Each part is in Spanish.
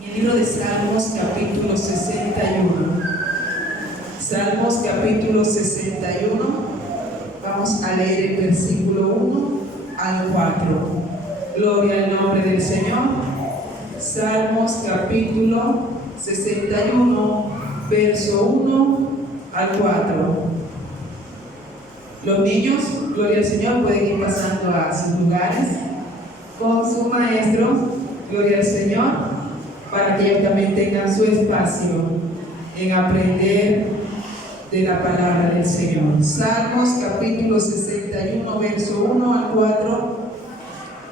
En el libro de Salmos, capítulo 61. Salmos, capítulo 61. Vamos a leer el versículo 1 al 4. Gloria al nombre del Señor. Salmos, capítulo 61, verso 1 al 4. Los niños, gloria al Señor, pueden ir pasando a sus lugares con su maestro, gloria al Señor, para que ellos también tengan su espacio en aprender de la palabra del Señor. Salmos capítulo 61, verso 1 al 4.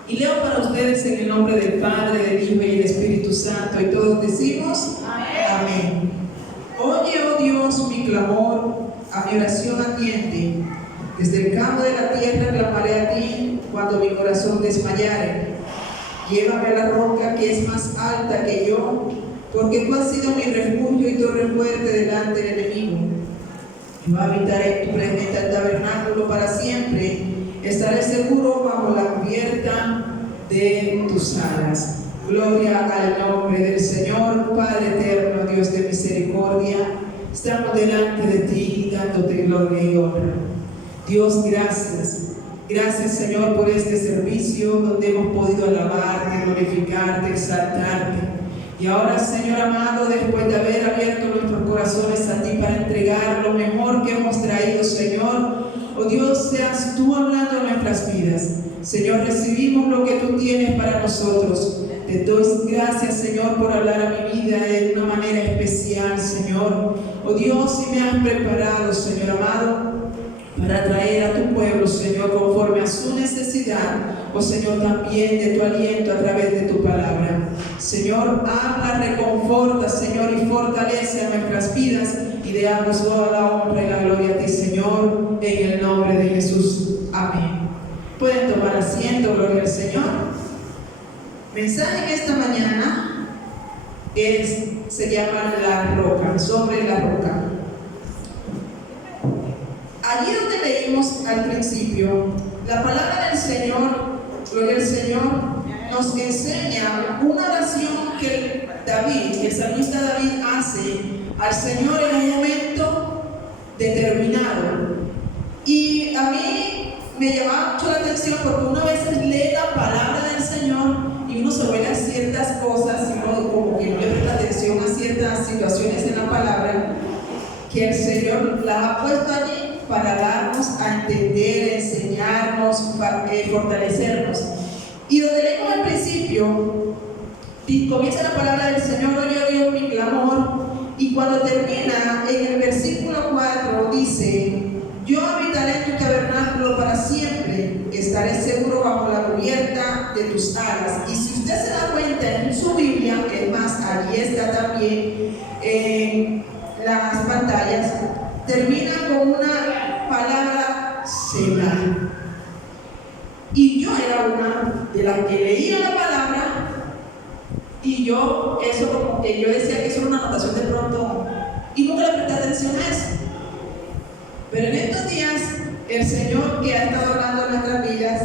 Y leo para ustedes en el nombre del Padre, del Hijo y del Espíritu Santo. Y todos decimos: Amén. Oye, oh Dios, mi clamor, a mi oración atiende. Desde el campo de la tierra clamaré a ti cuando mi corazón desmayare. Llévame a la roca que es más alta que yo, porque tú has sido mi refugio y torre fuerte delante del enemigo. Yo habitaré en tu presencia tabernáculo para siempre. Estaré seguro bajo la cubierta de tus alas. Gloria al nombre del Señor, Padre eterno, Dios de misericordia. Estamos delante de ti dándote gloria y honra. Dios, gracias. Gracias, Señor, por este servicio donde hemos podido alabarte, glorificarte, exaltarte. Y ahora, Señor amado, después de haber abierto nuestros corazones a ti para entregar lo mejor que hemos traído, Señor, oh Dios, seas tú hablando en nuestras vidas. Señor, recibimos lo que tú tienes para nosotros. Te doy gracias, Señor, por hablar a mi vida de una manera especial, Señor. Oh Dios, si me has preparado, Señor amado, para traer a tu pueblo, Señor, conforme a su necesidad, oh Señor, también de tu aliento a través de tu palabra. Señor, habla, reconforta, Señor, y fortalece a nuestras vidas, y le damos toda la honra y la gloria a ti, Señor, en el nombre de Jesús. Amén. Pueden tomar asiento, gloria al Señor. Mensaje en esta mañana se llama La Roca, sobre la roca. Allí donde leímos al principio, la palabra del Señor, gloria al Señor, nos enseña una oración que el salmista David hace al Señor en un momento determinado. Y a mí me llamaba mucho la atención porque uno a veces lee la palabra del Señor y uno se vuelve a ciertas cosas y uno como que no le presta atención a ciertas situaciones en la palabra que el Señor las ha puesto allí para darnos a entender, enseñarnos, fortalecernos. Y donde leemos al principio, comienza la palabra del Señor: oye, Dios, mi clamor. Y cuando termina en el versículo 4 dice: yo habitaré en tu tabernáculo para siempre, estaré seguro bajo la cubierta de tus alas. Y si usted se da cuenta en su Biblia, es más, allí está también en las pantallas, termina con una palabra Selah. Y yo era una de las que leía la palabra y yo, eso como que yo decía que eso era una anotación de pronto y nunca le presté atención a eso. Pero en estos días el Señor, que ha estado hablando en nuestras vidas,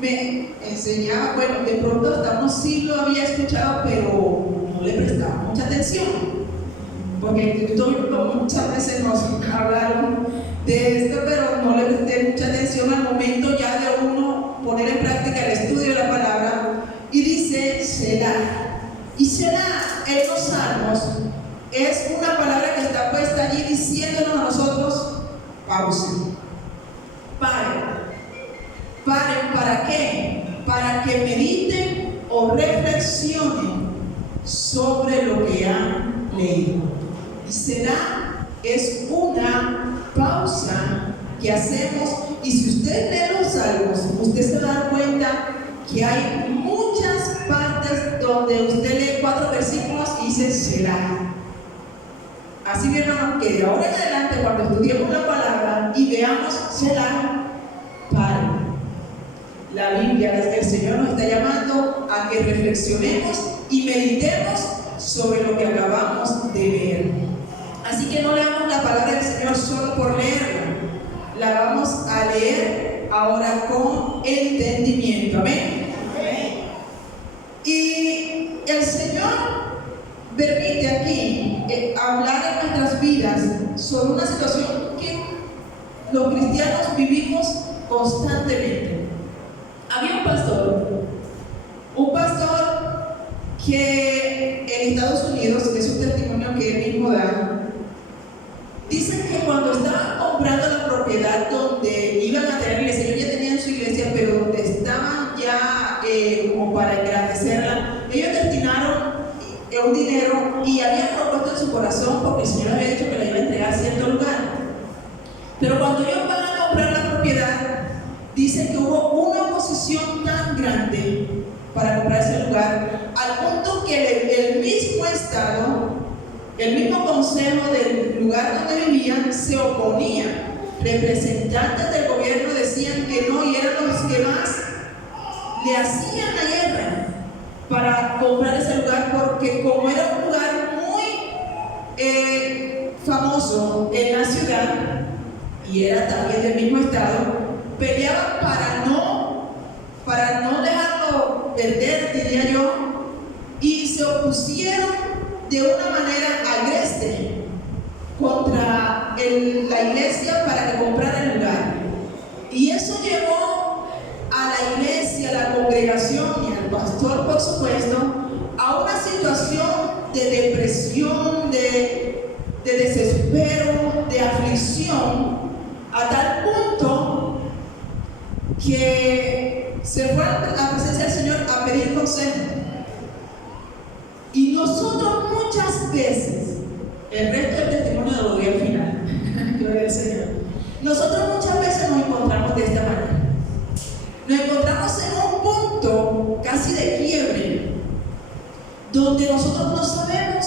me enseñaba, bueno, de pronto hasta uno sí lo había escuchado, pero no le prestaba mucha atención. Porque muchas veces nos hablaron de esto, pero no le presté mucha atención al momento ya de uno poner en práctica el estudio de la palabra. Y dice Selah. Y Selah en los salmos es una palabra que está puesta allí diciéndonos a nosotros: pausen, paren. ¿Paren para qué? Para que mediten o reflexionen sobre lo que han leído. Y Selah es una pausa que hacemos, y si usted lee los salmos, usted se va a dar cuenta que hay muchas partes donde usted lee 4 versículos y dice Selah. Así que hermano, que de ahora en adelante, cuando estudiemos la palabra y veamos Selah, paren. La Biblia, el Señor nos está llamando a que reflexionemos y meditemos sobre lo que acabamos de ver. Así que no leamos la palabra del Señor solo por leerla, la vamos a leer ahora con entendimiento. Amén. Y el Señor Señor permite aquí hablar en nuestras vidas sobre una situación que los cristianos vivimos constantemente. Había un pastor que en Estados Unidos, es un testimonio que él mismo da, dicen que cuando estaban comprando la propiedad donde iban a tener iglesia, ellos ya tenían su iglesia, pero donde estaban ya como para engrandecerla, ellos destinaron un dinero y habían propuesto en su corazón, porque el Señor había dicho que la iba a entregar a cierto lugar. Pero cuando ellos van a comprar la propiedad, dicen que hubo una oposición tan grande para comprar ese lugar, al punto que el mismo Estado, el mismo consejo del lugar donde vivían se oponía. Representantes del gobierno decían que no, y eran los que más le hacían la guerra para comprar ese lugar, porque como era un lugar muy famoso en la ciudad y era también del mismo estado, peleaban para no dejarlo perder, diría yo, y se opusieron de una manera agreste contra la iglesia para que comprara el lugar. Y eso llevó a la iglesia, a la congregación y al pastor, por supuesto, a una situación de depresión, de desespero, de aflicción, a tal punto que se fue a la presencia del Señor a pedir consejo. Y nosotros muchas veces, el resto del testimonio lo doy al final, gloria al Señor, nosotros muchas veces nos encontramos de esta manera. Nos encontramos en un punto casi de quiebre, donde nosotros no sabemos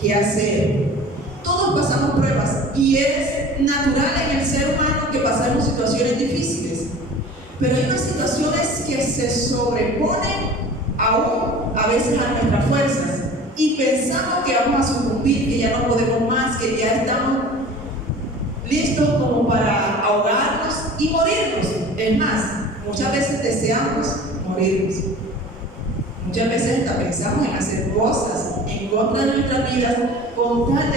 qué hacer. Todos pasamos pruebas y es natural en el ser humano que pasamos situaciones difíciles, pero hay unas situaciones que se sobreponen aún a veces a nuestras fuerzas y pensamos que vamos a sucumbir, que ya no podemos más, que ya estamos listos como para ahogarnos y morirnos. Es más, muchas veces deseamos morirnos. Muchas veces hasta pensamos en hacer cosas en contra de nuestras vidas con tal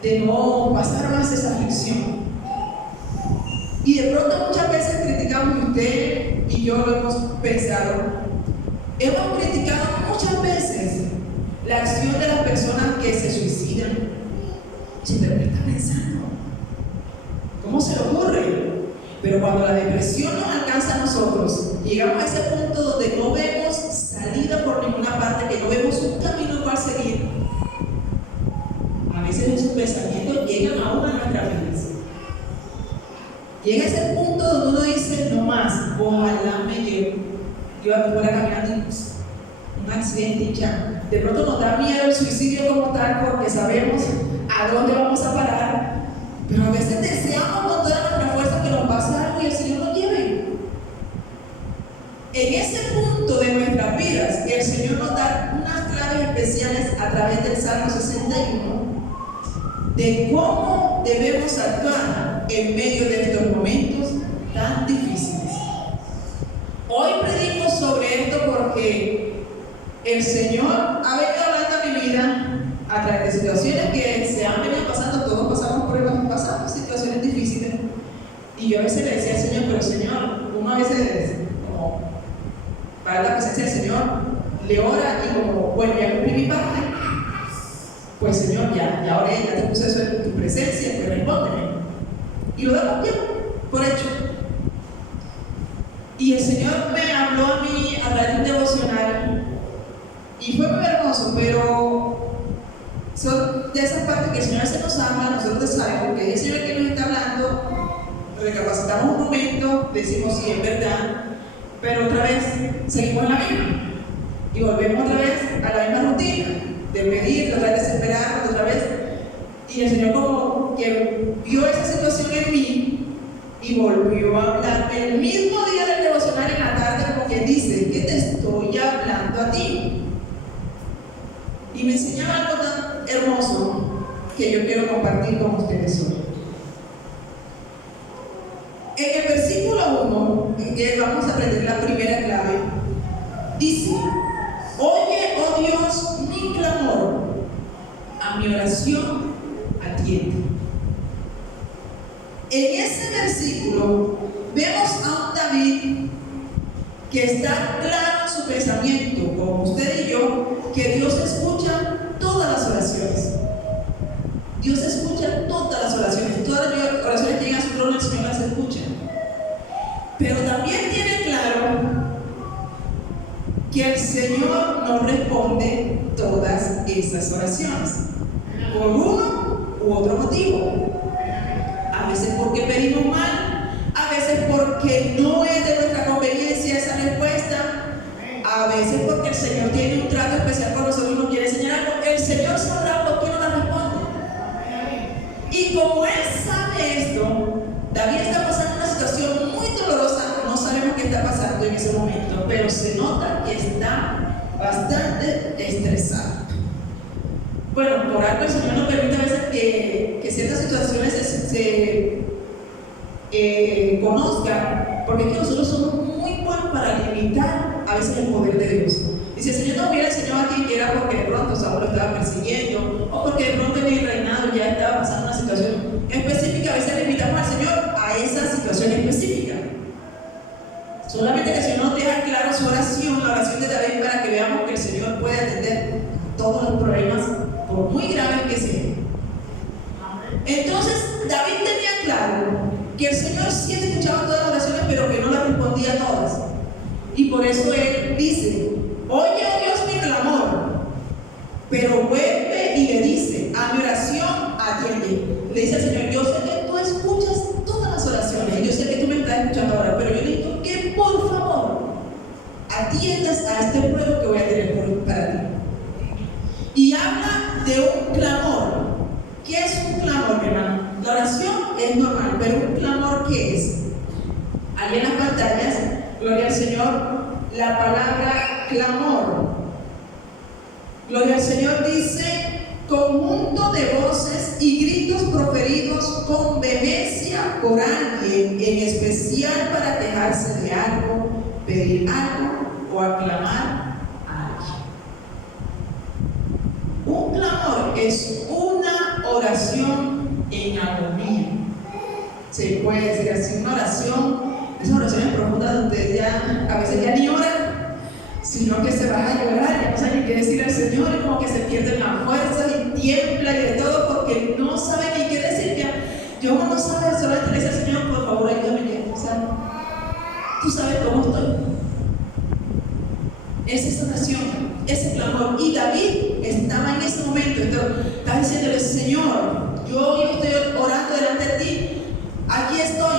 de no pasar más esa aflicción. Y de pronto muchas veces criticamos, y usted y yo lo hemos pensado, hemos criticado muchas veces la acción de las personas que se suicidan. Sí, pero ¿qué está pensando? ¿Cómo se le ocurre? Pero cuando la depresión nos alcanza a nosotros, llegamos a ese punto donde no vemos salida por ninguna parte, que no vemos un camino cual seguir. A veces esos pensamientos llegan aún a nuestras vidas. Llega ese punto donde uno dice, no más, ojalá me lleve. Yo fuera caminando un accidente y ya. De pronto nos da miedo el suicidio como tal, porque sabemos a dónde vamos a parar. Pero a veces deseamos con toda nuestra fuerza que nos pase algo y el Señor nos lleve. En ese punto de nuestras vidas, el Señor nos da unas claves especiales a través del Salmo 61 de cómo debemos actuar en medio de estos momentos tan difíciles. Hoy predico sobre esto porque el Señor ha venido hablando a mi vida a través de situaciones que se han venido pasando. Todos pasamos pruebas, pasamos situaciones difíciles, y yo a veces le decía al Señor, pero Señor, uno a veces como para la presencia del Señor le ora y como, bueno, ya cumplí mi parte, pues Señor, ya oré, ya te puse eso en tu presencia, pues respóndeme, y lo damos bien por hecho. Y el Señor me habló a mí a través de un devocional y fue muy hermoso, pero son de esas partes que el Señor se nos habla, nosotros sabemos que es el Señor que nos está hablando, recapacitamos un momento, decimos sí, es verdad, pero otra vez seguimos en la misma y volvemos otra vez a la misma rutina de pedir, otra vez desesperarnos, otra vez. Y el Señor como que vio esa situación en mí y volvió a hablarme el mismo día del devocional en la tarde, como quien dice, que te estoy hablando a ti. Y me enseñaba algo tan hermoso que yo quiero compartir con ustedes hoy. En el versículo 1, en que vamos a aprender la primera clave, dice: hoy mi oración atiende. En ese versículo vemos a un David que está claro en su pensamiento, como usted y yo, que Dios escucha todas las oraciones. Dios escucha todas las oraciones. Todas las oraciones que llegan a su trono, el Señor las escucha. Pero también tiene claro que el Señor no responde todas esas oraciones por uno u otro motivo. A veces porque pedimos mal, a veces porque no es de nuestra conveniencia esa respuesta, a veces porque el Señor tiene un trato especial con nosotros y nos quiere enseñar algo. El Señor sabrá por qué no la responde. Y como Él sabe esto, David está pasando una situación muy dolorosa. No sabemos qué está pasando en ese momento, pero se nota que está bastante estresado. Bueno, por algo el Señor nos permite a veces que ciertas situaciones se conozcan, porque es que nosotros somos muy buenos para limitar a veces el poder de Dios. Y si el Señor no hubiera enseñado aquí que era porque de pronto Saúl lo estaba persiguiendo, o porque de pronto en el reinado ya estaba pasando una situación específica, a veces limitamos al Señor a esa situación específica. Solamente que el Señor nos deja claro su oración, la oración de David, para que veamos que el Señor puede atender todos los problemas, por muy graves que sean. Entonces, David tenía claro que el Señor sí escuchaba todas las oraciones, pero que no las respondía a todas. Y por eso él dice: oye, oh Dios, mi clamor, pero vuelve y le dice: a mi oración atiende. Le dice al Señor: yo sé que tú escuchas todas las oraciones, yo sé que tú me estás escuchando ahora, pero yo necesito que por favor atiendas a este ruego que voy a tener para ti. Y habla de un clamor. ¿Qué es un clamor, mi hermano? La oración es normal, pero un clamor, ¿qué es? Ahí en las pantallas, gloria al Señor, la palabra clamor. Gloria al Señor dice: conjunto de voces y gritos proferidos con vehemencia por alguien, en especial para quejarse de algo, pedir algo o aclamar a alguien. Un clamor es una oración en agonía. Se puede decir así, una oración, esas oraciones profundas donde ustedes ya a veces ya ni oran, sino que se van a llorar, ya no saben qué decir al Señor, y como que se pierden las fuerzas y tiembla y de todo porque no saben ni qué decir. Ya, yo no sabe, solamente le dice al Señor: por favor, ayúdame ya, o sea, tú sabes cómo estoy. Es esa oración, ese clamor. Y David estaba en ese momento, estaba diciéndole: Señor, yo estoy orando delante de ti, aquí estoy,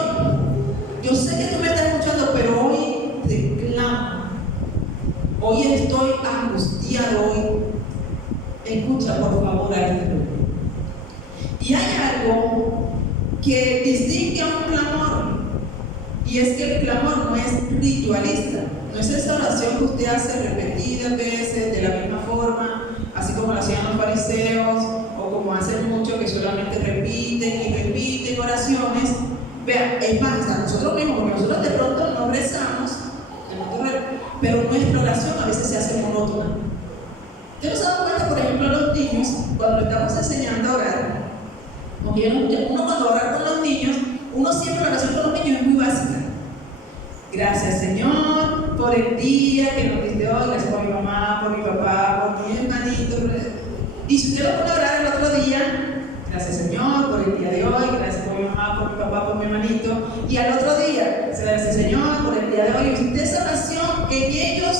yo sé que tú me estás escuchando, pero hoy te clamo, hoy estoy angustiado, hoy escucha por favor a este pueblo. Y hay algo que distingue a un clamor, y es que el clamor no es ritualista. No es esa oración que usted hace repetidas veces de la misma forma, así como lo hacían los fariseos, o como hacen muchos que solamente repiten y repiten oraciones. Vean, es más, a nosotros mismos, porque nosotros de pronto no rezamos, pero nuestra oración a veces se hace monótona. ¿Usted nos ha dado cuenta, por ejemplo, a los niños, cuando estamos enseñando a orar? Porque uno cuando ora con los niños, uno siempre la oración con los niños es muy básica. Gracias, Señor, por el día que nos diste hoy. Gracias por mi mamá, por mi papá, por mi hermanito. Y si usted lo pone a orar el otro día: gracias, Señor, por el día de hoy. Gracias por mi mamá, por mi papá, por mi hermanito. Y al otro día: gracias, Señor, por el día de hoy. Y usted, esa oración en ellos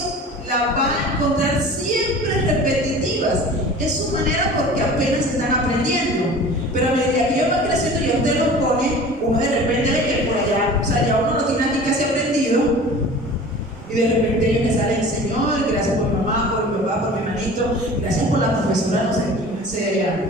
la va a encontrar siempre repetitivas. Es su manera, porque apenas están aprendiendo. Pero a medida que ellos van creciendo y usted los pone, uno de repente ve que por allá, o sea, ya uno lo tiene aquí casi aprendido, y de repente ellos me salen: Señor, gracias por mi mamá, por mi papá, por mi hermanito, gracias por la profesora, no sé quién sea.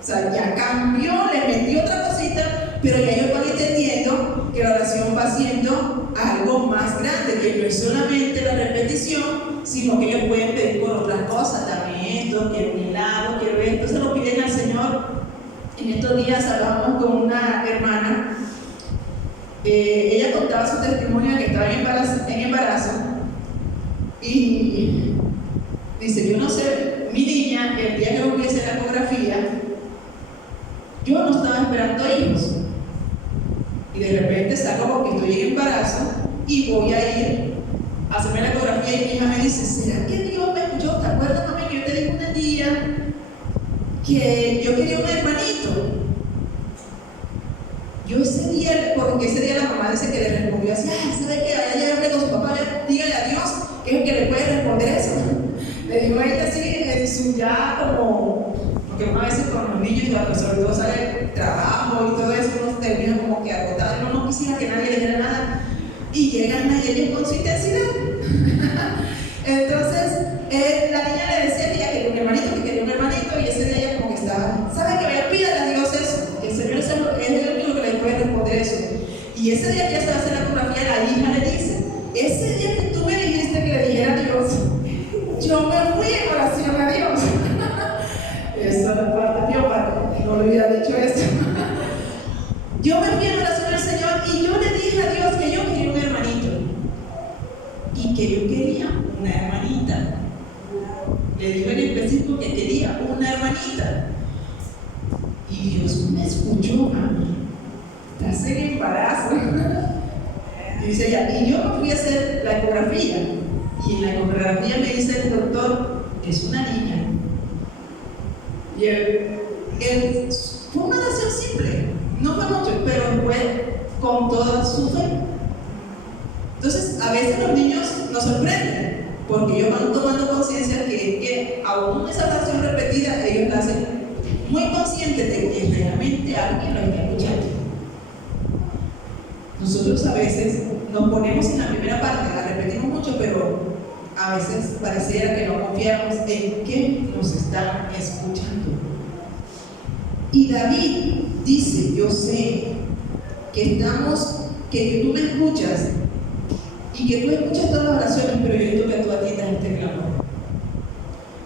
O sea, ya cambió, le metió otra cosita, pero ya ellos van entendiendo que la oración va siendo algo más grande, que no es solamente la repetición, sino que ellos pueden pedir por otras cosas también. Esto, quiero un helado, quiero esto, se lo piden al Señor. En estos días hablábamos con una hermana, ella contaba su testimonio de que estaba en embarazo, y dice: yo no sé, mi niña, el día que voy a hacer la ecografía, yo no estaba esperando hijos. Y de repente salgo porque estoy en embarazo y voy a ir a hacerme la ecografía y mi hija me dice, ¿será que Dios me escuchó? ¿Te acuerdas, mami, que yo te dije un día que yo quería un hermanito? Yo ese día, porque ese día la mamá dice que le respondió así, ay, ¿sabe qué? Allá ya hablé con su papá, dígale a Dios que es el que le puede responder eso. Le digo a ella así, en su ya como, porque una vez con los niños, sobre todo sale trabajo y todo eso, uno termina como que agotado, uno no quisiera que nadie le dijera nada, y llegan a ellos con su intensidad. Entonces, la niña le decía que ella quería un hermanito, y ese día ella como que estaba, ¿sabe qué? Vaya, pídale a Dios eso, que el Señor es el único que le puede responder eso. Y ese día que ella se va a hacer la ecografía, la hija le dice, ese día que tú me dijiste que le dijera a Dios, yo me fui en oración a Dios. Eso no parte Dios, no le hubiera dicho eso. Yo me fui en oración al Señor y yo le dije a Dios que yo quería un hermanito y que yo quería una hermanita. Le digo en específico que quería una hermanita. Y Dios me escuchó, mami. Estás en embarazo. Y dice ella, y yo me fui a hacer la ecografía. Y en la ecografía me dice el doctor, es una niña. Y fue una oración simple, no fue mucho, pero fue con toda su fe. Entonces, a veces los niños nos sorprenden, porque ellos van tomando conciencia que aún esa oración repetida, ellos la hacen muy conscientes de que realmente alguien lo está escuchando. Nosotros a veces nos ponemos en la primera parte, la repetimos mucho, pero a veces pareciera que no confiamos en que nos están escuchando. Y David dice, yo sé que tú me escuchas y que tú escuchas todas las oraciones, pero yo necesito que tú atiendas este clamor.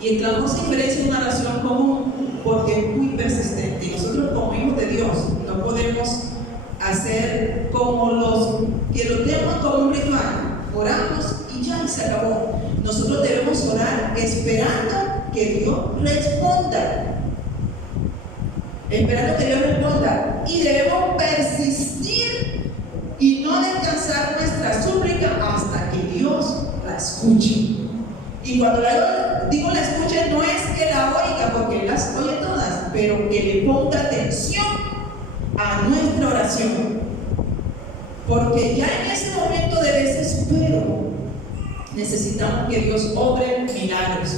Y el clamor se diferencia de una oración común porque es muy persistente. Y nosotros como hijos de Dios no podemos hacer como los que lo tenemos como un ritual. Oramos y ya se acabó. Nosotros debemos orar esperando que Dios responda. Esperando que Dios responda. Y debemos persistir y no descansar nuestra súplica hasta que Dios la escuche. Y cuando digo la escuche, no es que la oiga, porque Él las oye todas, pero que le ponga atención a nuestra oración. Porque ya en ese momento de desespero necesitamos que Dios obre milagros.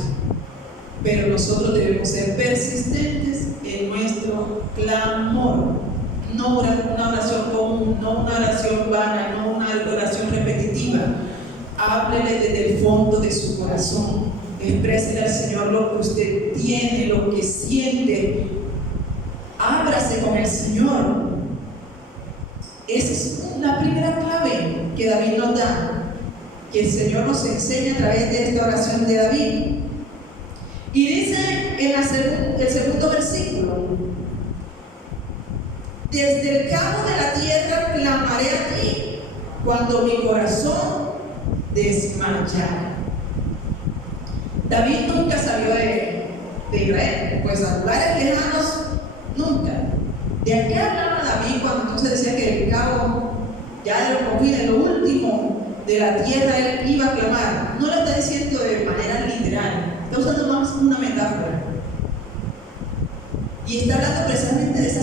Pero nosotros debemos ser persistentes en nuestro clamor. No una oración común, no una oración vana, no una oración repetitiva. Háblele desde el fondo de su corazón. Exprésele al Señor lo que usted tiene, lo que siente. Ábrase con el Señor. Esa es la primera clave que David nos da, que el Señor nos enseña a través de esta oración de David. Y dice en el segundo versículo: desde el cabo de la tierra clamaré a ti cuando mi corazón desmayara. David nunca salió de Israel, pues a lugares lejanos nunca. ¿De qué hablaba David cuando entonces decía que el cabo, ya de los confines, lo último de la tierra, él iba a clamar? No lo está diciendo de manera literal, está usando más una metáfora. Y está hablando precisamente de esa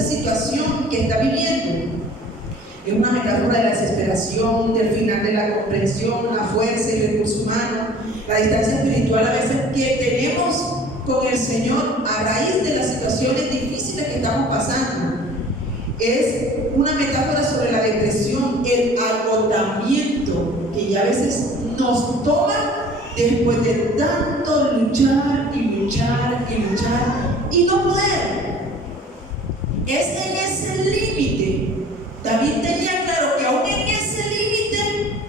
situación que está viviendo. Es una metáfora de la desesperación, del final de la comprensión, la fuerza y el recurso humano, la distancia espiritual a veces que tenemos con el Señor a raíz de las situaciones difíciles que estamos pasando. Es una metáfora sobre la depresión, el agotamiento que ya a veces nos toma después de tanto luchar y no poder. Es en ese límite. David tenía claro que aún en ese límite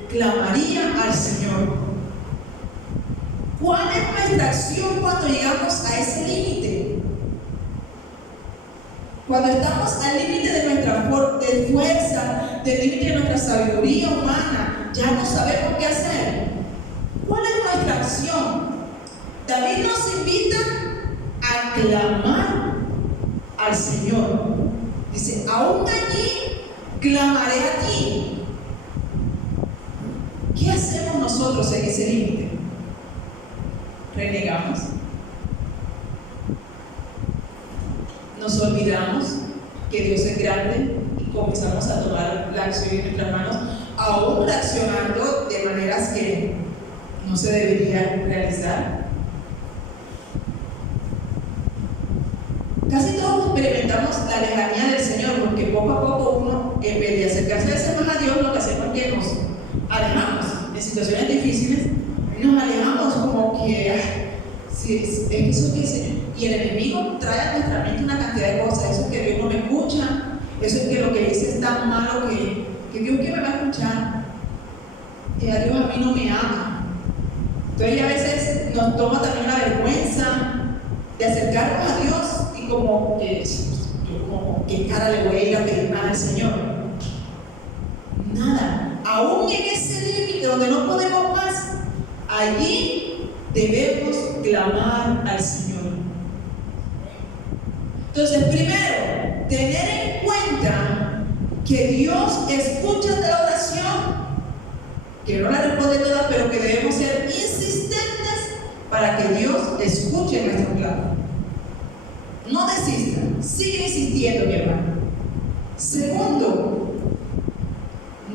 clamaría al Señor. ¿Cuál es nuestra acción cuando llegamos a ese límite? Cuando estamos al límite de nuestra fuerza, del límite de nuestra sabiduría humana, ya no sabemos qué hacer. ¿Cuál es nuestra acción? David nos invita a clamar al Señor. Dice, aún allí clamaré a ti. ¿Qué hacemos nosotros en ese límite? Renegamos. Nos olvidamos que Dios es grande y comenzamos a tomar la acción en nuestras manos, aún reaccionando de maneras que no se deberían realizar. Casi todos experimentamos la lejanía del Señor, porque poco a poco uno, en vez de acercarse a veces más a Dios, lo que hacemos es que nos alejamos en situaciones difíciles, nos alejamos como que si es que eso que Señor. Y el enemigo trae a nuestra mente una cantidad de cosas. Eso es que Dios no me escucha, eso es que lo que dice es tan malo que Dios que me va a escuchar, que a Dios a mí no me ama. Entonces a veces nos toma también la vergüenza de acercarnos a Dios y como que cara le voy a ir a pedir nada al Señor. Nada. Aún en ese límite donde no podemos más, allí debemos clamar al Señor. Entonces, primero, tener en cuenta que Dios escucha la oración, que no la responde toda, pero que debemos ser insistentes para que Dios escuche nuestro clamor. No desista, sigue insistiendo, mi hermano. Segundo,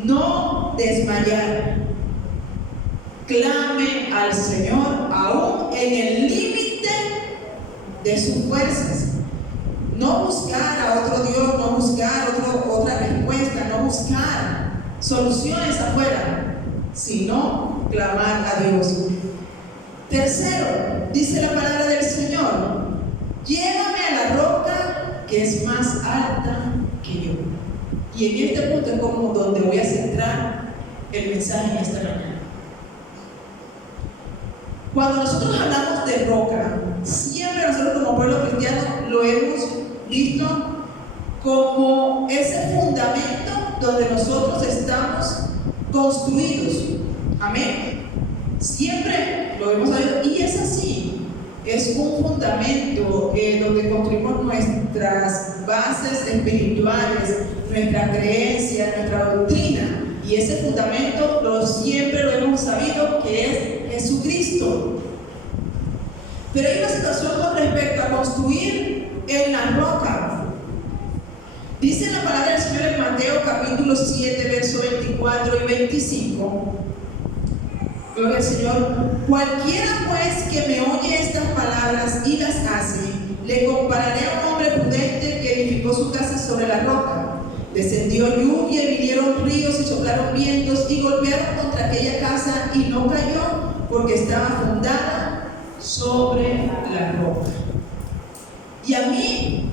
no desmayar. Clame al Señor aún en el límite de sus fuerzas. No buscar a otro Dios, no buscar otra respuesta, no buscar soluciones afuera, sino clamar a Dios. Tercero, dice la palabra del Señor, llévame a la roca que es más alta que yo. Y en este punto es como donde voy a centrar el mensaje en esta mañana. Cuando nosotros hablamos de roca, siempre nosotros como pueblo cristiano lo hemos visto como ese fundamento donde nosotros estamos construidos. Amén. Siempre lo hemos sabido y es así. Es un fundamento donde construimos nuestras bases espirituales, nuestra creencia, nuestra doctrina. Y ese fundamento siempre lo hemos sabido que es Jesucristo. Pero hay una situación con respecto a construir en la roca. Dice la palabra del Señor en Mateo capítulo 7, verso 24 y 25. Gloria al Señor. Cualquiera pues que me oye estas palabras y las hace, le compararé a un hombre prudente que edificó su casa sobre la roca. Descendió lluvia y vinieron ríos y soplaron vientos y golpearon contra aquella casa y no cayó porque estaba fundada sobre la roca. Y a mí,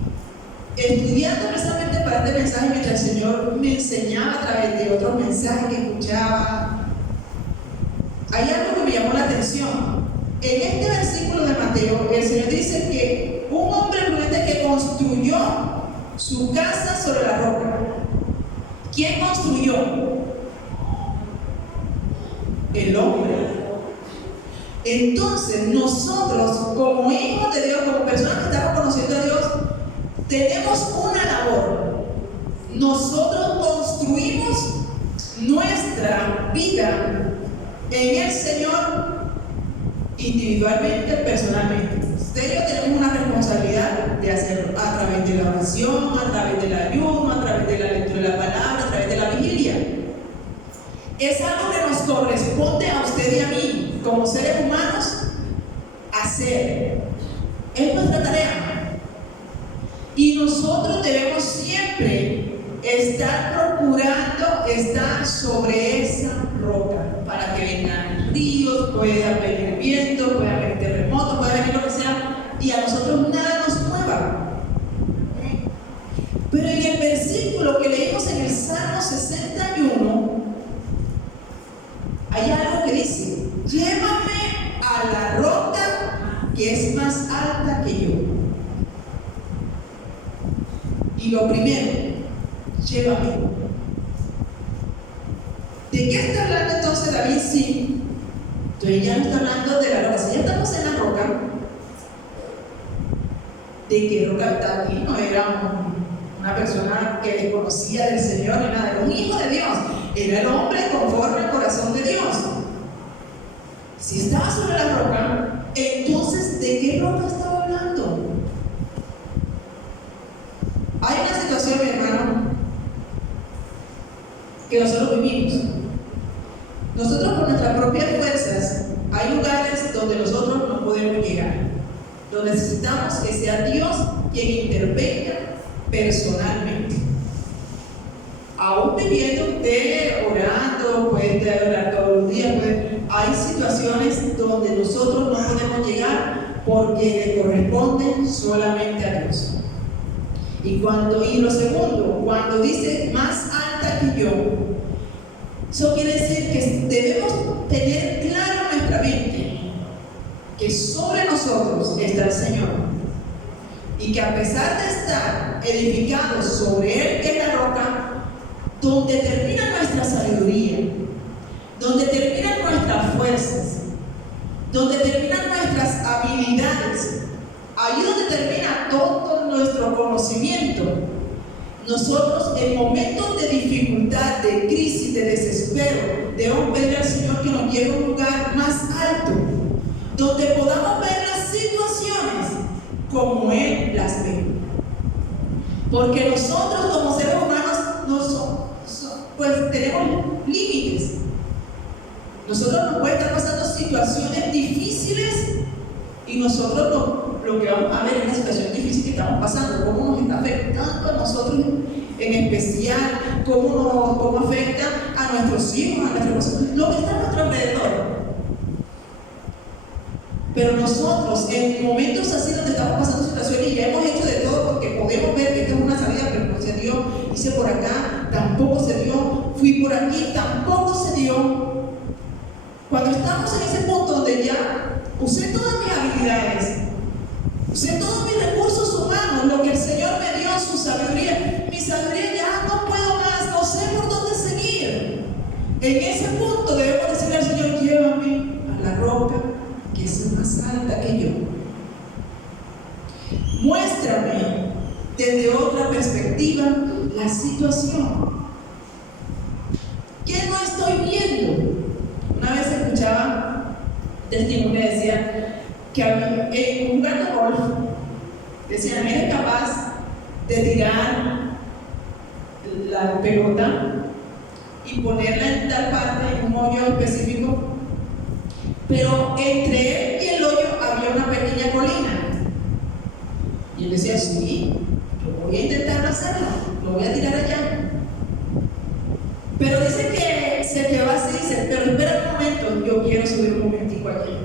estudiando precisamente para este mensaje, mientras el Señor me enseñaba a través de otros mensajes que escuchaba, hay algo que me llamó la atención. En este versículo de Mateo, el Señor dice que un hombre prudente que construyó su casa sobre la roca. ¿Quién construyó? El hombre. Entonces, nosotros, como hijos de Dios, como personas que estamos conociendo a Dios, tenemos una labor. Nosotros construimos nuestra vida en el Señor individualmente, personalmente. Ustedes tenemos una responsabilidad de hacerlo a través de la oración, a través del ayuno, a través de la lectura de la palabra, a través de la vigilia. Es algo que nos corresponde a usted y a mí, como seres humanos, hacer. Es nuestra tarea. Y nosotros debemos siempre estar procurando estar sobre esa roca para que vengan ríos, pueda venir viento, pueda venir terremoto, pueda venir lo que sea, y a nosotros nada nos mueva. Pero en el versículo que leímos en el Salmo 61, hay algo que dice: llévame a la roca que es más alta que yo. Y lo primero, llévame. ¿De qué está hablando entonces David? Sí, Entonces ya no está hablando de la roca. Si ya estamos en la roca, de que roca David no era una persona que desconocía del Señor ni nada, era un hijo de Dios, era el hombre conforme al corazón de Dios. Si estaba sobre la roca, entonces ¿de qué roca estaba hablando? Hay una situación, mi hermano, que nosotros vivimos. Nosotros por nuestras propias fuerzas, hay lugares donde nosotros no podemos llegar, donde necesitamos que sea Dios quien intervenga personalmente. Aún viviendo usted, orando, puede orar todos los días, hay situaciones donde nosotros no podemos llegar porque le corresponden solamente a Dios. Y lo segundo, cuando dice más alta que yo, eso quiere decir que debemos tener claro en nuestra mente que sobre nosotros está el Señor y que a pesar de estar edificados sobre Él, que es la roca, donde termina nuestra sabiduría, donde terminan nuestras fuerzas, donde terminan nuestras habilidades, ahí donde termina todo nuestro conocimiento. Nosotros en momentos de dificultad, de crisis, de desespero, debemos pedir al Señor que nos lleve a un lugar más alto, donde podamos ver las situaciones como Él las ve. Porque nosotros como seres humanos pues tenemos límites. Nosotros nos pueden estar pasando situaciones difíciles y nosotros lo que vamos a ver es la situación difícil que estamos pasando, cómo nos está afectando a nosotros en especial, cómo afecta a nuestros hijos, a nuestras personas, lo que está a nuestro alrededor. Pero nosotros, en momentos así donde estamos pasando situaciones y ya hemos hecho de todo porque podemos ver que esta es una salida, pero no se dio, hice por acá, tampoco se dio, fui por aquí, tampoco se dio. Cuando estamos en ese punto donde ya usé todas mis habilidades, usé todos mis recursos humanos, lo que el Señor me dio, su sabiduría, mi sabiduría ya no puedo más, no sé por dónde seguir. En ese punto debemos decirle al Señor, llévame a la roca que es más alta que yo. Muéstrame desde otra perspectiva la situación. ¿Qué no estoy viendo? Una vez escuchaba testimonio que decía que jugando golf, decían, eres capaz de tirar la pelota y ponerla en tal parte, en un hoyo específico, pero entre él y el hoyo había una pequeña colina. Y él decía, sí, yo voy a intentar hacerlo, lo voy a tirar allá. Pero dice que se quedó así, dice, pero espera un momento, yo quiero subir un momentico allí.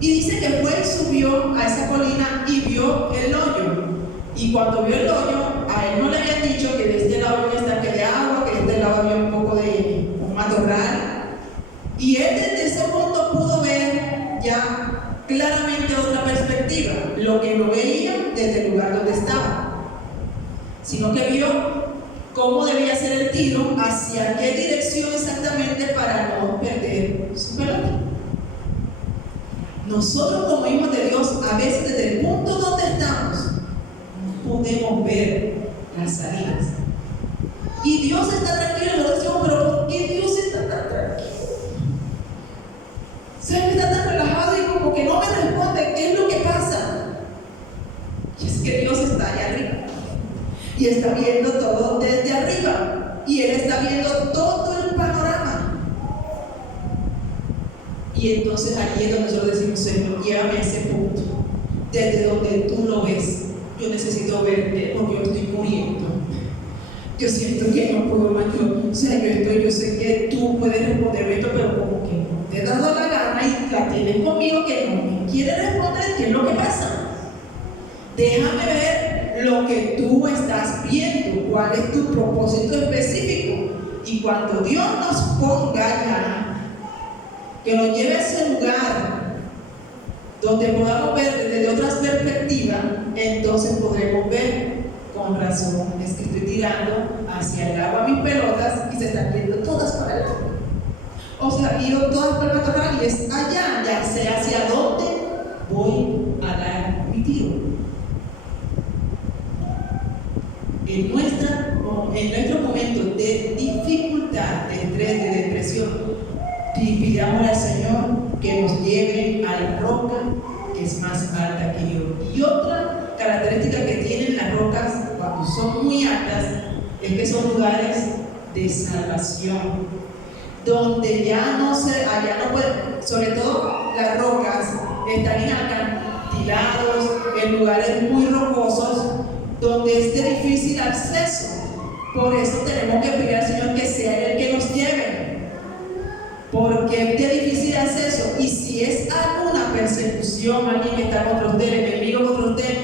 Y dice que fue y subió a esa colina y vio el hoyo. Y cuando vio el hoyo, a él no le habían dicho que de este lado había un estanque de agua, que de este lado había un poco de un matorral. Y él desde ese punto pudo ver ya claramente otra perspectiva, lo que no veía desde el lugar donde estaba, sino que vio cómo debía ser el tiro, hacia qué dirección exactamente para no perder su pelota. Nosotros como hijos de Dios, a veces desde el punto donde estamos, no podemos ver las salidas. Y Dios está tranquilo, nosotros decimos, pero ¿por qué Dios está tan tranquilo? Se está tan relajado y como que no me responde, ¿qué es lo que pasa? Y es que Dios está allá arriba y está viendo todo desde arriba y Él está viendo todo el panorama. Y entonces allí es donde nosotros decimos, Señor, llévame a ese punto, desde donde tú lo ves. Yo necesito verte porque yo estoy muriendo. Yo siento que no puedo más. Yo sé que tú puedes responderme esto, pero como que no te he dado la gana y la tienes conmigo que no me quiere responder. ¿Qué es lo que pasa? Déjame ver lo que tú estás viendo, cuál es tu propósito específico. Y cuando Dios nos ponga ya, que nos lleve a ese lugar donde podamos ver desde otras perspectivas, entonces podremos ver con razón, es que estoy tirando hacia el agua mis pelotas y se están yendo todas para el agua. o sea, ido todas para el matorral y es allá, ya sé hacia dónde voy a dar mi tiro. En nuestros momentos de dificultad, de estrés, de depresión, pidamos al Señor que nos lleve a la roca que es más alta que yo. Y otra característica que tienen las rocas cuando son muy altas es que son lugares de salvación, donde allá no pueden, sobre todo las rocas están en acantilados, en lugares muy rocosos, donde es de difícil acceso. Por eso tenemos que pedir al Señor que sea el que nos lleve, porque es de difícil acceso. Y si es alguna persecución, alguien que está contra usted, el enemigo contra usted,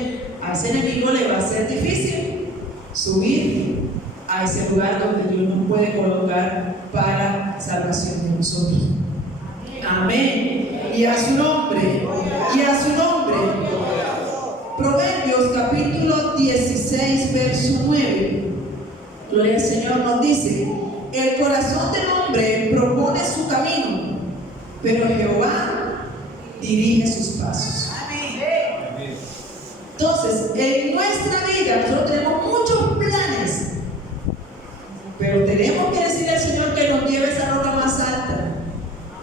a ese enemigo le va a ser difícil subir a ese lugar donde Dios nos puede colocar para salvación de nosotros. Amén. Y a su nombre, y a su nombre. Proverbios capítulo 16, verso 9. Gloria al Señor, nos dice: el corazón del hombre propone su camino, pero Jehová dirige sus pasos. Entonces, en nuestra vida nosotros tenemos muchos planes, pero tenemos que decirle al Señor que nos lleve a esa roca más alta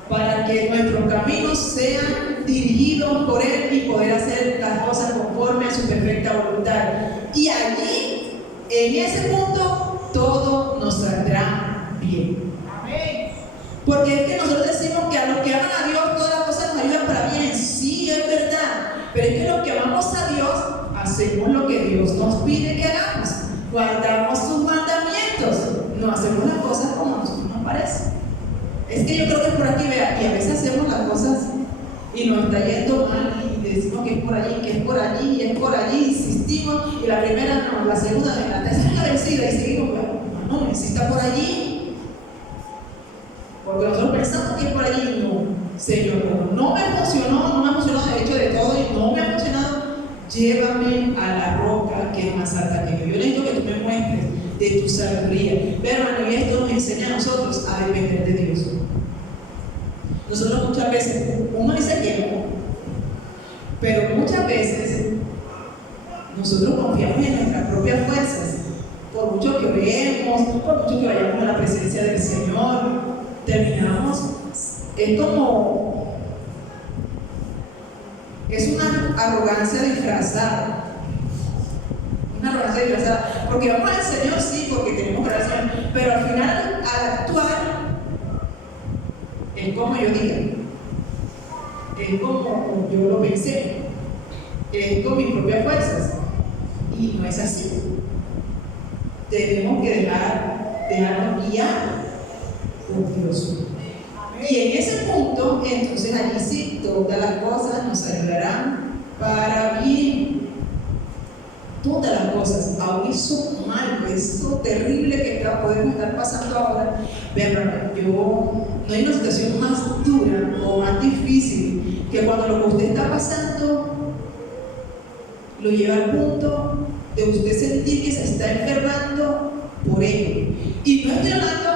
para que nuestros caminos sean dirigidos por Él y poder hacer las cosas conforme a su perfecta voluntad. Y allí, en ese punto, todo nos saldrá bien. Porque es que nosotros decimos que a los que aman a Dios todas las cosas nos ayudan para bien. Sí, es verdad. Pero es que los que amamos a Dios hacemos lo que Dios nos pide que hagamos. Guardamos sus mandamientos. No hacemos las cosas como a nosotros nos parece. Es que yo creo que es por aquí, vea, y a veces hacemos las cosas y nos está yendo mal y decimos que es por allí, que es por allí, y es por allí, insistimos, y la primera no, la segunda, la tercera es la vencida, y seguimos, no, insista por allí, porque nosotros pensamos que es por allí. No, Señor, no me funcionó de hecho de todo, y no me ha funcionado, llévame a la roca que es más alta que yo. Yo necesito que tú me muestres de tu sabiduría. Pero hermano, y esto nos enseña a nosotros a depender de Dios. Nosotros muchas veces, uno dice que no, pero muchas veces nosotros confiamos en nuestras propias fuerzas. Por mucho que oremos, por mucho que vayamos a la presencia del Señor, terminamos, es una arrogancia disfrazada. Una arrogancia disfrazada. Porque vamos al Señor, sí, porque tenemos oración, pero al final, al actuar, es como yo diga, es como yo lo pensé, es con mis propias fuerzas, y no es así. Tenemos que dejarnos guiar por Dios. Y en ese punto, entonces allí sí, todas las cosas nos ayudarán para bien. Todas las cosas, aún eso malo, eso terrible que podemos estar pasando ahora. Vean, no hay una situación más dura o más difícil que cuando lo que usted está pasando lo lleva al punto de usted sentir que se está enfermando por ello. Y no estoy hablando,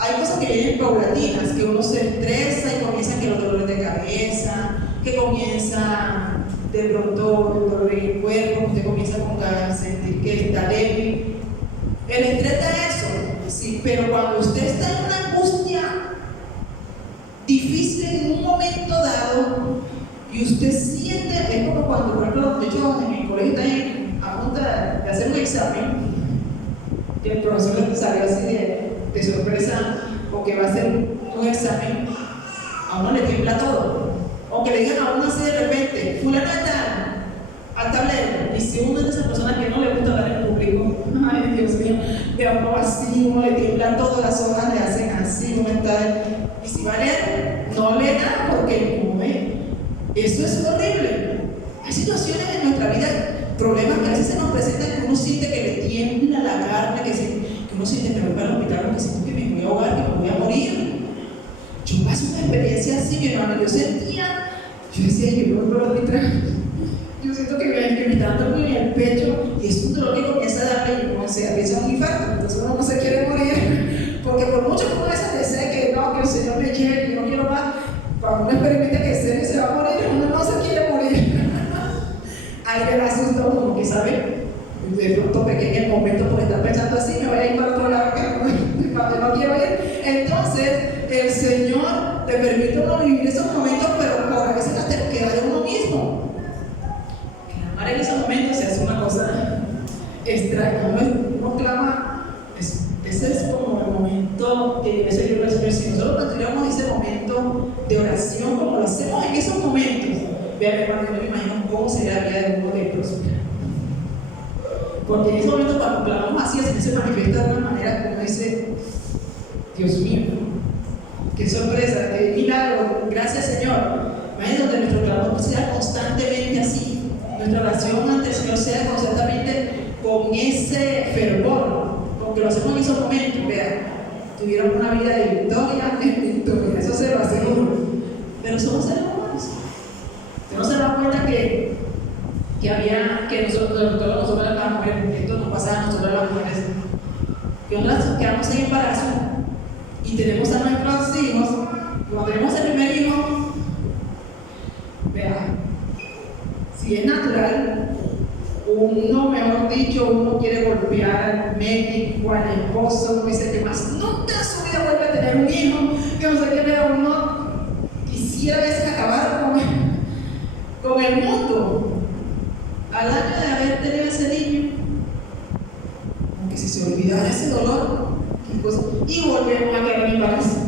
hay cosas que vienen paulatinas, que uno se estresa y comienzan que los dolores de cabeza, que comienza de pronto el dolor en el cuerpo, usted comienza a sentir que está débil. El estrés da eso, sí, pero cuando usted está en una angustia difícil en un momento dado y usted siente, es como cuando, por ejemplo, de hecho en mi colegio están a punto de hacer un examen, que el profesor le salió así de sorpresa, o que va a hacer un examen, a uno le tiembla todo. O que le digan a uno así de repente, fulano está al tablero, y si uno es de esas personas que no le gusta hablar en público, ay Dios mío, ve a uno así, uno le tiembla todas las hojas, le hacen así, uno está, y si va a leer, no lee nada porque no ve. Eso es horrible. Hay situaciones en nuestra vida, problemas que a veces se nos presentan, que uno siente que le tiembla la carne, que uno siente que me voy al hospital porque siento que me voy a ahogar, que me voy a morir. Yo pasé una experiencia así, mi hermano, yo decía, yo no puedo arbitrar. Yo siento que me está dando en el pecho y es un dolor que comienza a darle y no sé, a veces un infarto, entonces uno no se quiere morir, porque por mucho que uno a veces desee que no, wow, que el Señor me lleve, yo no quiero más. Cuando uno experimenta que se va a morir, uno no se quiere morir. Ahí me asusta uno, que sabe, de pronto pequeño el momento por estar pensando así, me voy a ir para otro lado, cuando no quiero ir. Entonces, el Señor le permite a uno vivir esos momentos, pero por a veces la terquedad de uno mismo. Clamar en esos momentos se hace una cosa extraña. Uno clama, ese es como el momento que debe ser el Señor. Si nosotros manteniéramos ese momento de oración como lo hacemos en esos momentos, vean, hermano, yo me imagino cómo sería la vida de uno de próspera. Porque en ese momento, cuando clamamos así se manifiesta de una manera que uno dice: Dios mío, qué sorpresa, qué milagro, gracias Señor. Imagínate donde nuestro clamor sea constantemente así, nuestra oración ante el Señor sea constantemente con ese fervor, porque lo hacemos en esos momentos. Vean, tuvieron una vida de victoria en victoria, eso se lo aseguro. Pero somos seres humanos. Usted no se da cuenta que nosotros las mujeres, esto nos pasa a nosotros las mujeres, que nosotros quedamos en embarazo y tenemos a nuestros hijos. Cuando tenemos el primer hijo, vean, si es natural, uno, mejor dicho, uno quiere golpear al médico, al esposo, uno dice que más nunca en su vida vuelve a tener un hijo, que no sé qué, pero uno quisiera a veces acabar con el mundo. Al año de haber tenido ese niño, aunque si se olvidara ese dolor, y volvemos a quedar en embarazo.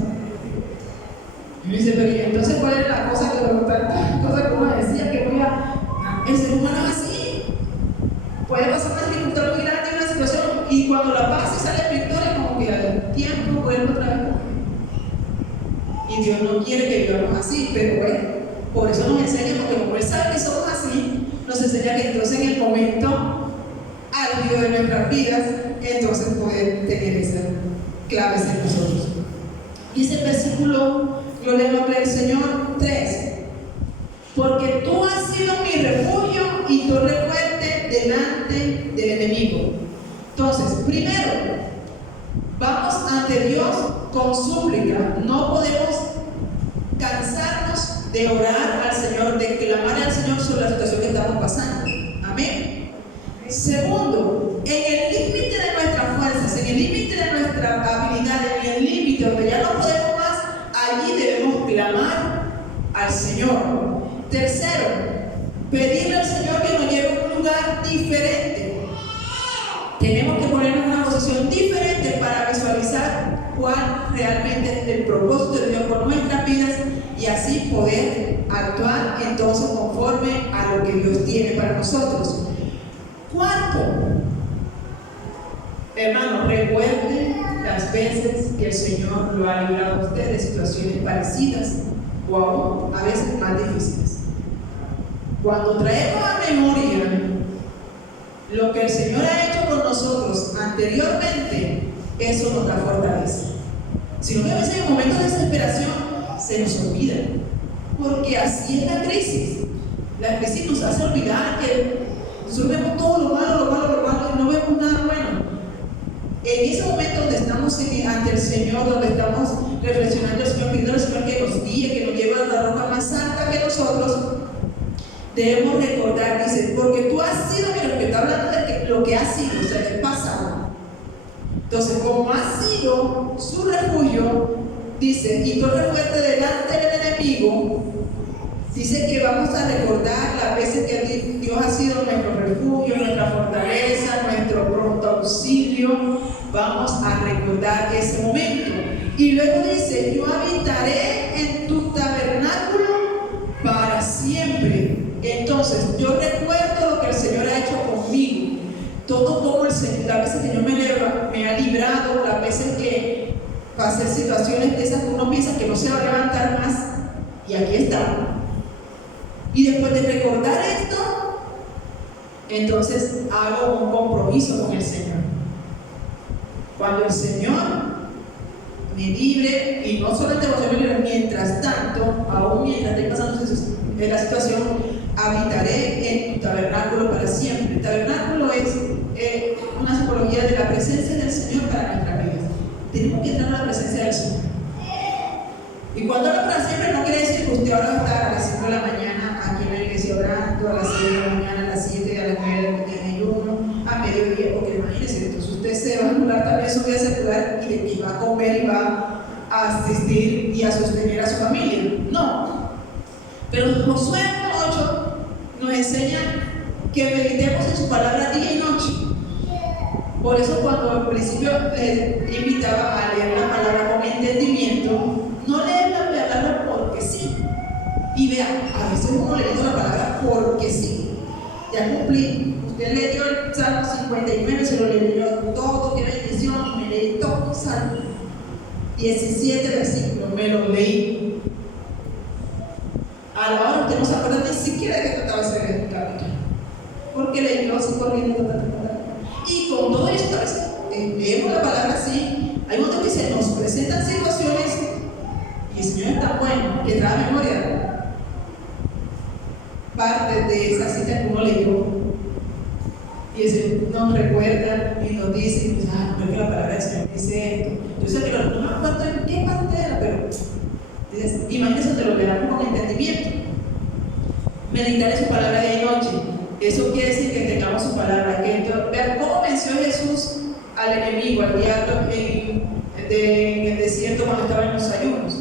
Y me dice, pero entonces, ¿cuál es la cosa que tantas cosas que uno decía que el ser humano es así? Puede pasar una dificultad muy grande en una situación, y cuando la pasa y sale victoria, como que al tiempo vuelve otra vez. Y Dios no quiere que vivamos así, pero bueno, por eso nos enseña, porque como Él sabe que somos así, nos enseña que entonces en el momento álgido de nuestras vidas, entonces poder tener esas claves en nosotros. Y ese versículo lo leo en nombre del Señor 3. Porque tú has sido mi refugio y torre fuerte delante del enemigo. Entonces, primero, vamos ante Dios con súplica. No podemos cansarnos de orar al Señor, de clamar al Señor sobre la situación que estamos pasando. Amén. Segundo, en el límite de nuestras fuerzas, en el límite de nuestra habilidad, en el límite donde ya no podemos más, allí debemos clamar al Señor. Tercero, pedirle al Señor que nos lleve a un lugar diferente. Tenemos que ponernos en una posición diferente para visualizar cuál realmente es el propósito de Dios por nuestras vidas y así poder actuar entonces conforme a lo que Dios tiene para nosotros. Cuarto, hermano, recuerden las veces que el Señor lo ha librado a usted de situaciones parecidas o aún a veces más difíciles. Cuando traemos a memoria lo que el Señor ha hecho con nosotros anteriormente, eso nos da fortaleza. Si no, que a veces en momentos de desesperación se nos olvida, porque así es la crisis. La crisis nos hace olvidar que nosotros vemos todo lo malo y no vemos nada bueno. En ese momento donde estamos ante el Señor, donde estamos reflexionando al Señor, pidiendo al Señor que nos guíe, que nos lleve a la roca más alta que nosotros, debemos recordar, dice, porque tú has sido, mira, que está hablando de lo que ha sido, o sea, del pasado. Entonces, como ha sido su refugio, dice, y torre fuerte delante del enemigo, dice que vamos a recordar las veces que Dios ha sido nuestro refugio, nuestra fortaleza, nuestro pronto auxilio. Vamos a recordar ese momento. Y luego dice, yo habitaré en tu tabernáculo para siempre. Entonces, yo recuerdo lo que el Señor ha hecho conmigo. Todo como el Señor, las veces que Dios me ha librado, las veces que pasé situaciones de esas que uno piensa que no se va a levantar más. Y aquí está. Y después de recordar esto, entonces hago un compromiso con el Señor. Cuando el Señor me libre, y no solamente cuando me libre, mientras tanto, aún mientras esté pasando en la situación, habitaré en tu tabernáculo para siempre. El tabernáculo es una simbología de la presencia del Señor para nuestras vidas. Tenemos que entrar a la presencia del Señor. Y cuando habla para siempre no quiere decir que usted ahora va a estar a las 5 de la mañana aquí en la iglesia orando, a las 6 de la mañana, a las 7, a las 9 de la mañana, a mediodía, porque imagínese, entonces usted se va a anular también su vida secular y va a comer y va a asistir y a sostener a su familia. No. Pero Josué 8 nos enseña que meditemos en su palabra día y noche. Por eso cuando al principio invitaba a leer la palabra con entendimiento, no leer la palabra porque sí. Y vean, a veces uno leyendo la palabra porque sí. Ya cumplí. Usted leyó el Salmo 59, se lo leyó todo, qué bendición, me leí todo un Salmo. 17 versículos, me lo leí. A la hora usted no se acuerda ni siquiera de que trataba de ser el capítulo. Porque leyó así corriendo. Y con todo esto, a veces leemos la palabra así, hay momentos que se nos presentan situaciones y el Señor es tan bueno que trae a memoria parte de esa cita que uno leyó y el Señor nos recuerda y nos dice, pues, porque la palabra del Señor dice esto. Yo sé que no me acuerdo en qué parte era, pero imagínense donde lo leamos con entendimiento. Meditar en su palabra día y noche. Eso quiere decir que tengamos su palabra. Vean cómo venció Jesús al enemigo, al diablo en el desierto cuando estaba en los ayunos.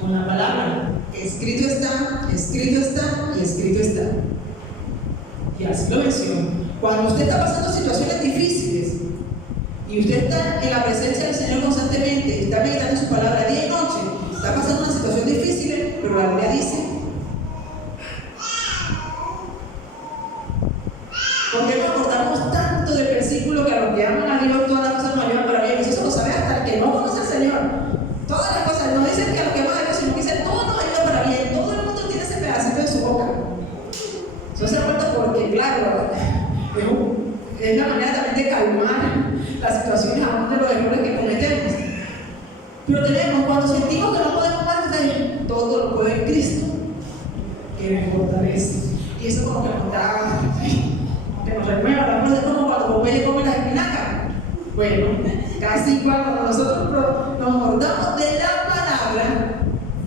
Con la palabra. Escrito está, escrito está y escrito está. Y así lo venció. Cuando usted está pasando situaciones difíciles y usted está en la presencia del Señor constantemente, está meditando en su palabra día y noche, está pasando una situación difícil, pero la Biblia dice, ¿por qué nos acordamos tanto del versículo que a los que aman a Dios todas las cosas nos ayudan para bien? Eso lo sabe hasta el que no conoce al Señor. Todas las cosas, no dicen que a los que aman a Dios, sino que dicen todo nos ayuda para bien. Todo el mundo tiene ese pedacito en su boca. Eso se ha vuelto porque, claro, es la manera también de calmar las situaciones aún de los errores que cometemos. Pero tenemos, cuando sentimos que no podemos más, todo lo puedo en Cristo, que me fortalece. Y eso como que nos da, que nos renueva, ¿no? Es como cuando Popeye come las espinacas. Bueno, casi cuando nosotros nos acordamos de la palabra,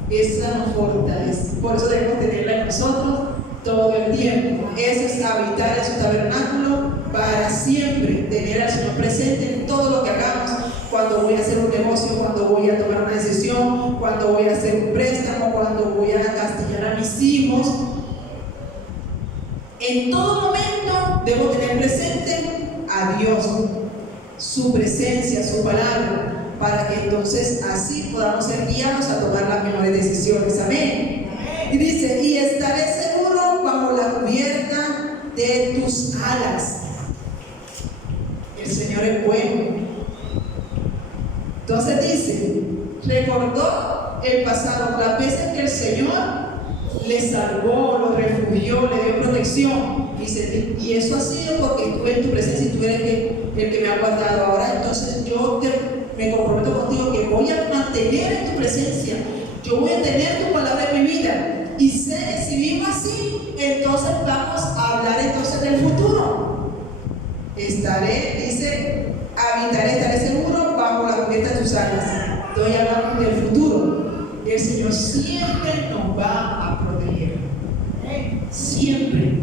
esa nos fortalece. Por eso debemos tenerla en nosotros todo el tiempo. Ese es habitar en su tabernáculo para siempre, tener al Señor presente en todo lo que hagamos. Cuando voy a hacer un negocio, cuando voy a tomar una decisión, cuando voy a hacer un préstamo, cuando voy a castigar a mis hijos. En todo momento debo tener presente a Dios, su presencia, su palabra, para que entonces así podamos ser guiados a tomar las mejores decisiones. Amén. Y dice, y estaré seguro bajo la cubierta de tus alas. El Señor es bueno. Entonces dice, recordó el pasado, las veces que el Señor le salvó, lo refugió, le dio protección. Y eso ha sido porque estuve en tu presencia y tú eres el que me ha guardado. Ahora entonces yo me comprometo contigo que voy a mantener en tu presencia. Yo voy a tener tu palabra en mi vida. Y sé que si vivo así, entonces vamos a hablar entonces del futuro. Estaré seguro bajo la cubierta de tus alas. Estoy hablando del futuro. El Señor siempre nos va a proteger. Siempre.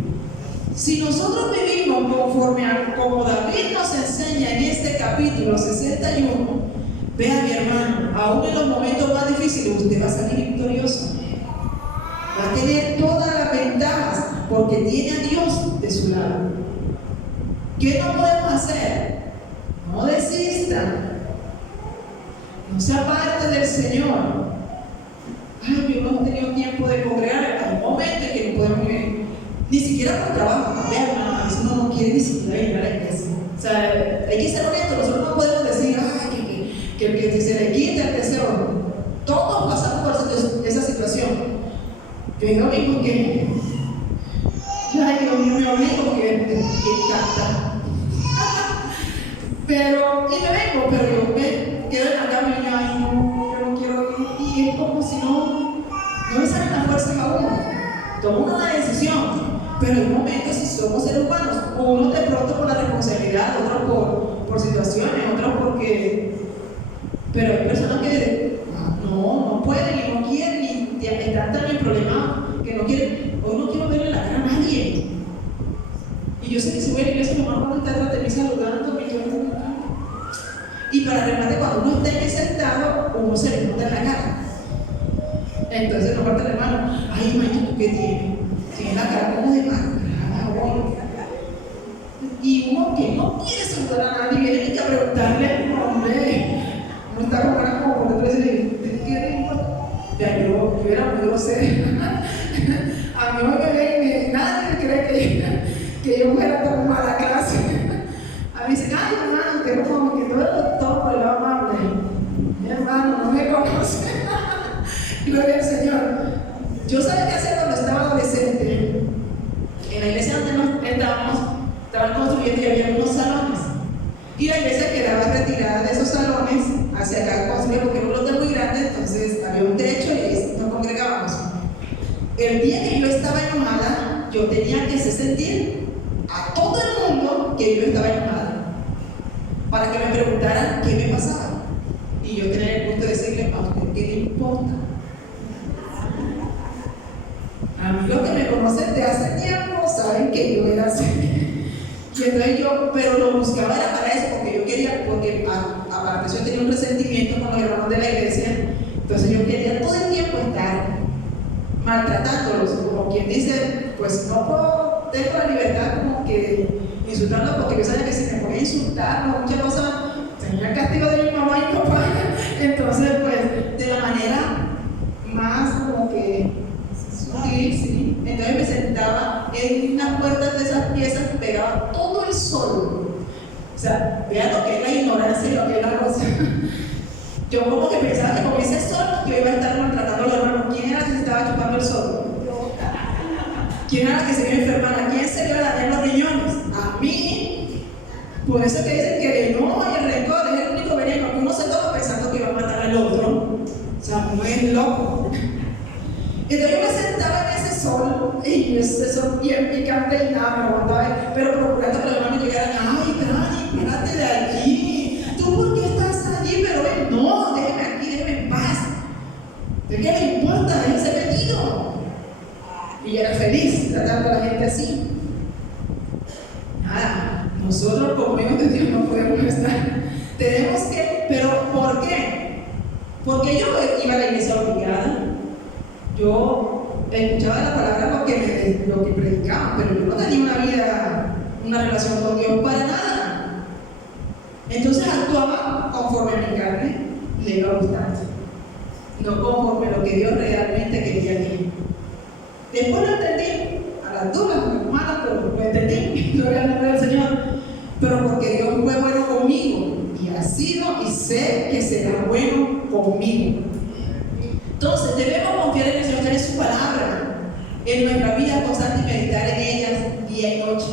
Si nosotros vivimos conforme a como David nos enseña en este capítulo 61, vea mi hermano, aún en los momentos más difíciles usted va a salir victorioso. Va a tener todas las ventajas porque tiene a Dios de su lado. ¿Qué no podemos hacer? No desistan. No se aparte del Señor. Ay, yo no he tenido tiempo de congregar. Hay momentos en que no podemos ir. Ni siquiera por trabajo. Vean, a veces uno no quiere ni siquiera ir a la iglesia. O sea, hay que ser honestos. Nosotros no podemos decir, ay, que se le quita el deseo. Todos pasamos por esa situación. Yo digo mismo que, ay, Dios mío, me obligo porque me encanta. Pero, y me vengo, pero yo me quedo en la cama y digo, ay, no, yo no quiero ir. Y es como si no me salen las fuerzas a uno. Toma una decisión. Pero hay momentos, si somos seres humanos, unos de pronto por la responsabilidad, otros por situaciones, otros porque. Pero hay personas que no no pueden y no quieren y están tan problemados que no quieren, hoy no quiero verle la cara a nadie. Y yo sé que si voy a la iglesia, mi mamá va a estar atrás de mí saludándome. Y para remate, cuando uno está en ese estado, uno se le nota en la cara. Entonces nos falta el hermano, ay, maestro, ¿tú qué tienes? Tienes la cara como de macrada, y uno que no quiere saludar a nadie, viene a preguntarle, hombre, uno está con ganas como por detrás y le dice, ¿qué le importa? Ya yo era muy grosera. A mí me ve y nadie cree que yo fuera tan mala clase. A mí dicen, ay, hermano, tengo como que todo por el lado amable. Mi hermano no me conoce. Gloria al Señor. Yo sabía qué hacer cuando estaba adolescente. En la iglesia donde nos estaban construyendo y había unos salones. Y la iglesia quedaba retirada de esos salones hacia acá construida porque era un lote muy grande, entonces había un techo y ahí nos congregábamos. El día que yo estaba enojada, yo tenía que hacer sentir a todo el mundo que yo estaba enojada, para que me preguntaran qué me pasaba. Y yo tenía el gusto de decirle, ¿a usted qué le importa? A mí los que me conocen de hace tiempo saben que yo era así. Y entonces yo, pero lo buscaba era para eso, porque yo quería, porque aparte yo tenía un resentimiento con los hermanos de la iglesia, entonces yo quería todo el tiempo estar maltratándolos, como quien dice, pues no puedo, tengo la libertad como que insultarlos, porque yo sabía que si me podía insultar o muchas cosas, tenía el castigo de mi mamá y mi papá. Entonces, pues, de la manera más como que sutil, sí. Entonces me sentaba en unas puertas de esas piezas, pegaba todo el sol. O sea, vean lo que es la ignorancia y lo que es la cosa. Yo como que pensaba que con ese sol yo iba a estar maltratando a los hermanos. ¿Quién era que se estaba chupando el sol? ¿Quién era que se iba a enfermar? ¿A quién se iba a dañar los riñones? A mí. Por eso que dicen que el enojo y el rencor es el único veneno que uno se toma pensando que va a matar al otro. O sea, uno es loco. Entonces yo me sentaba en ese sol, y ese sol bien picante y nada, me aguantaba, pero procurando que los hermanos llegaran, ay, Dani, párate de allí, ¿tú por qué estás allí? Pero él, no, déjeme aquí, déjeme en paz. ¿De qué le importa? Déjese metido. Y yo era feliz tratando a la gente así. Nada, nosotros como hijos de Dios no podemos estar. Tenemos que, pero ¿por qué? Porque yo iba a la iglesia obligada. Yo escuchaba la palabra lo que predicaban, pero yo no tenía una vida, una relación con Dios para nada. Entonces actuaba conforme a mi carne le iba gustando, no conforme a lo que Dios realmente quería de mí. Después lo entendí, a las duras, hermanas, pero lo entendí, gloria al nombre del Señor. Pero porque Dios fue bueno conmigo y ha sido y sé que será bueno conmigo. Entonces debemos confiar en el Señor, en su palabra, en nuestra vida constante y meditar en ellas día y noche,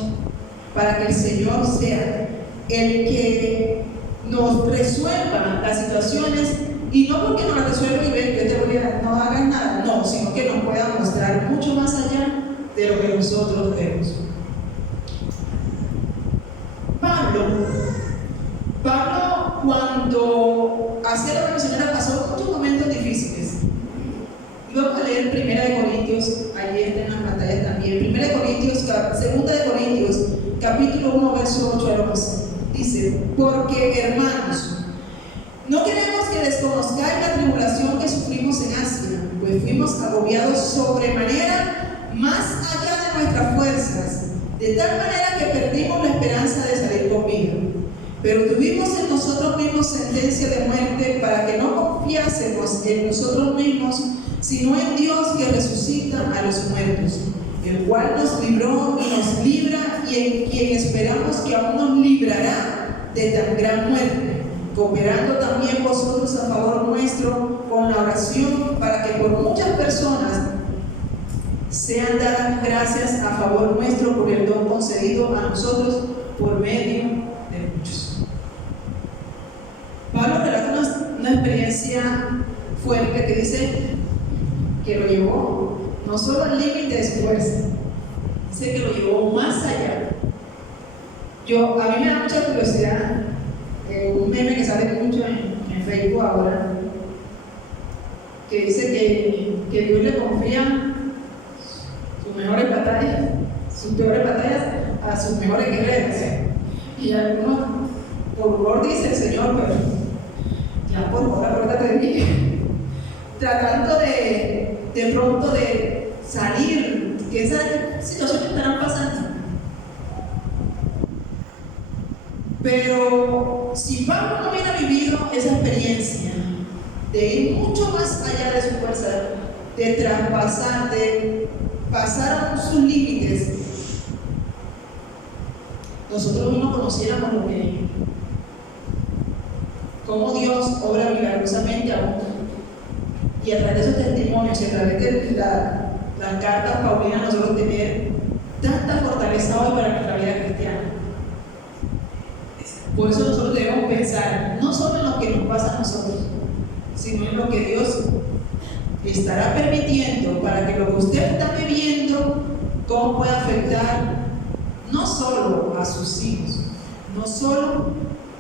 para que el Señor sea el que nos resuelva las situaciones, y no porque nos las resuelva y ven, yo te voy a no hagas nada, no, sino que nos pueda mostrar mucho más allá de lo que nosotros vemos. Pablo, cuando hacía la misionera, pasó muchos momentos difíciles. Y vamos a leer 1 Corintios, ahí está en las pantallas también. 2 Corintios, capítulo 1, verso 8 al 11. Dice, porque hermanos, no queremos que desconozcáis la tribulación que sufrimos en Asia, pues fuimos agobiados sobremanera, más allá de nuestras fuerzas, de tal manera que perdimos la esperanza de salir con vida. Pero tuvimos en nosotros mismos sentencia de muerte, para que no confiásemos en nosotros mismos, sino en Dios que resucita a los muertos, el cual nos libró y nos libra, y en quien esperamos que aún nos librará de tan gran muerte, cooperando también vosotros a favor nuestro con la oración, para que por muchas personas sean dadas gracias a favor nuestro por el don concedido a nosotros por medio de muchos. Pablo relata una experiencia fuerte que dice que lo llevó no solo al límite de su fuerza, dice que lo llevó más allá. A mí me da mucha curiosidad, un meme que sale mucho en Facebook ahora, que dice que Dios le confía sus mejores batallas, sus peores batallas a sus mejores guerreros. Y algunos, por favor, dice el Señor, pero ya por favor, acuérdate de mí. Tratando de pronto de salir, que esas situaciones estarán pasando. Pero si Pablo no hubiera vivido esa experiencia de ir mucho más allá de su fuerza, de traspasar, de pasar a sus límites, nosotros no conociéramos lo que, cómo Dios obra milagrosamente aún. Y a través de esos testimonios y a través de las cartas paulinas, nosotros tener tanta fortaleza hoy para nuestra vida cristiana. Por eso nosotros debemos pensar no solo en lo que nos pasa a nosotros, sino en lo que Dios estará permitiendo para que lo que usted está viviendo, cómo puede afectar no solo a sus hijos, no solo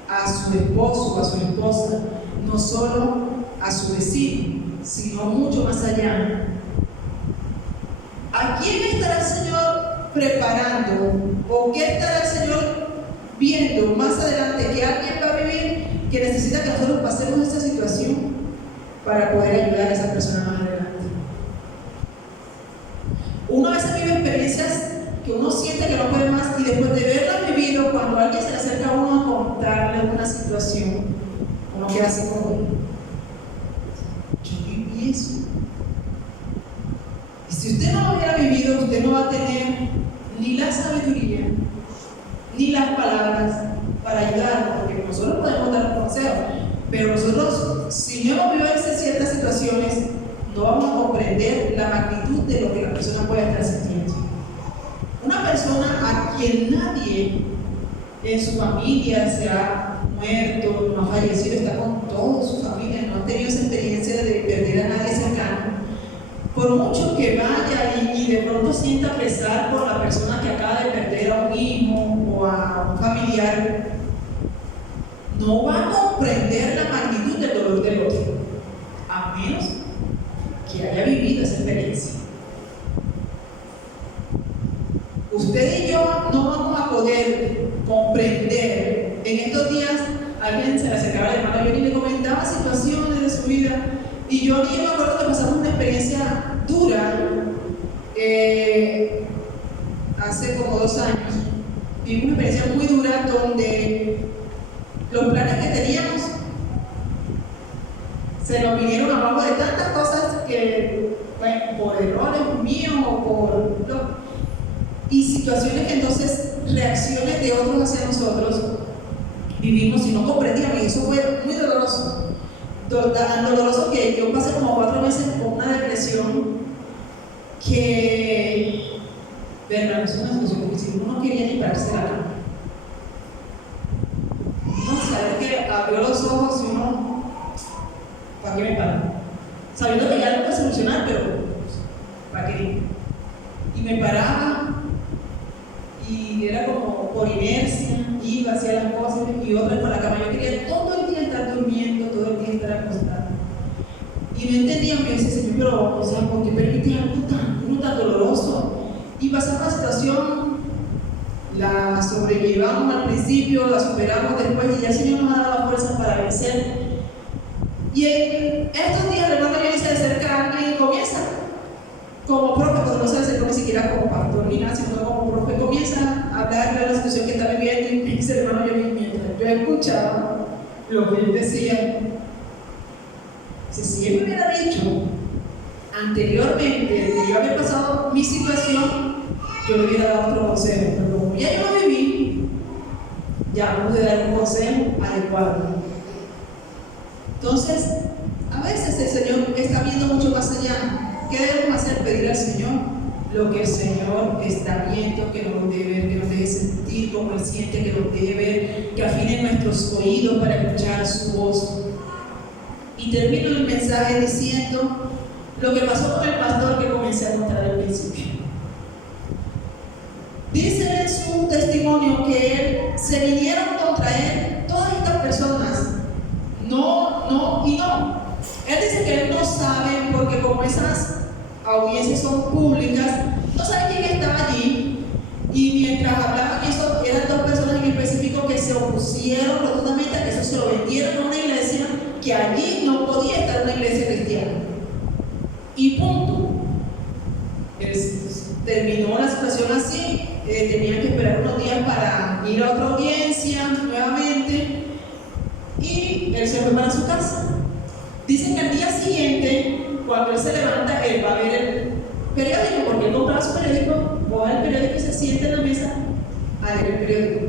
a su esposo, a su esposa, no solo a su vecino, sino mucho más allá. ¿A quién estará el Señor preparando? ¿O qué estará el Señor viendo más adelante que alguien va a vivir que necesita que nosotros pasemos esta situación para poder ayudar a esa persona más adelante? Uno a veces vive experiencias que uno siente que no puede más, y después de verlas vivido, cuando alguien se le acerca a uno a contarle una situación, uno queda así como: yo viví eso. Y si usted no lo hubiera vivido, usted no va a tener ni la sabiduría ni las palabras para ayudar, porque nosotros podemos dar un consejo, pero nosotros, si no hemos vivido ciertas situaciones, no vamos a comprender la magnitud de lo que la persona puede estar sintiendo. Una persona a quien nadie en su familia se ha muerto, no ha fallecido, está con toda su familia, no ha tenido esa experiencia de perder a nadie cercano, por mucho que vaya y de pronto sienta pesar por la persona que acaba de perder a un hijo o a un familiar, no va a comprender la magnitud del dolor del otro, a menos que haya vivido esa experiencia. Usted y yo no vamos a poder comprender. En estos días alguien se le acercaba al hermano Johnny y le comentaba situaciones de su vida, y yo me acuerdo que pasamos una experiencia dura hace como 2 años. Vimos una experiencia muy dura donde los planes que teníamos se nos vinieron abajo de tantas cosas que, bueno, por errores míos o y situaciones que entonces, reacciones de otros hacia nosotros, vivimos y no comprendíamos, y eso fue muy doloroso. Tan doloroso que yo pasé como 4 meses con una depresión que, verdad, es una situación difícil. Uno no quería ni pararse de la cama. Uno sabe que abrió los ojos y uno, ¿para qué me paro? Sabiendo que ya lo puedo solucionar, pero ¿para qué? Y me paraba y era como por inercia, iba hacia las cosas y otra vez para la cama. Yo quería todo el día estar durmiendo, todo el día estar acostada. Y no entendía, me decía: Señor, pero, o sea, ¿por qué permites algo tan doloroso? Y pasamos la situación, la sobrellevamos al principio, la superamos después, y ya el Señor nos ha dado fuerzas para vencer. Y en estos días el hermano Johnny se acerca a alguien y comienza, como profe, porque no se acercó ni siquiera como pastor ni nada, sino como profe, comienza a hablar de la situación que está viviendo, y dice el hermano Johnny, mientras yo escuchaba lo que él decía, si él me hubiera dicho anteriormente que yo había pasado mi situación, yo le hubiera dado otro consejo, pero como ya yo lo viví, ya pude dar un consejo adecuado. Entonces, a veces el Señor está viendo mucho más allá. ¿Qué debemos hacer? Pedir al Señor lo que el Señor está viendo, que nos debe ver, que nos deje sentir como Él siente, que nos deje ver, que afine nuestros oídos para escuchar su voz. Y termino el mensaje diciendo lo que pasó con el pastor que comencé a contar al principio. Dice en su testimonio que él, se vinieron contra él todas estas personas, no. Él dice que él no sabe audiencias son públicas, no saben quién estaba allí, y mientras hablaban eso, eran dos personas en específico que se opusieron rotundamente a que eso se lo vendieran a una iglesia, que allí no podía estar una iglesia cristiana. Y punto. Terminó la situación así, tenían que esperar unos días para ir a otra audiencia nuevamente, y él se fue para su casa. Dicen que al día siguiente, cuando él se levanta, él va a ver el periódico, porque él compraba su periódico, coge el periódico y se sienta en la mesa a leer el periódico.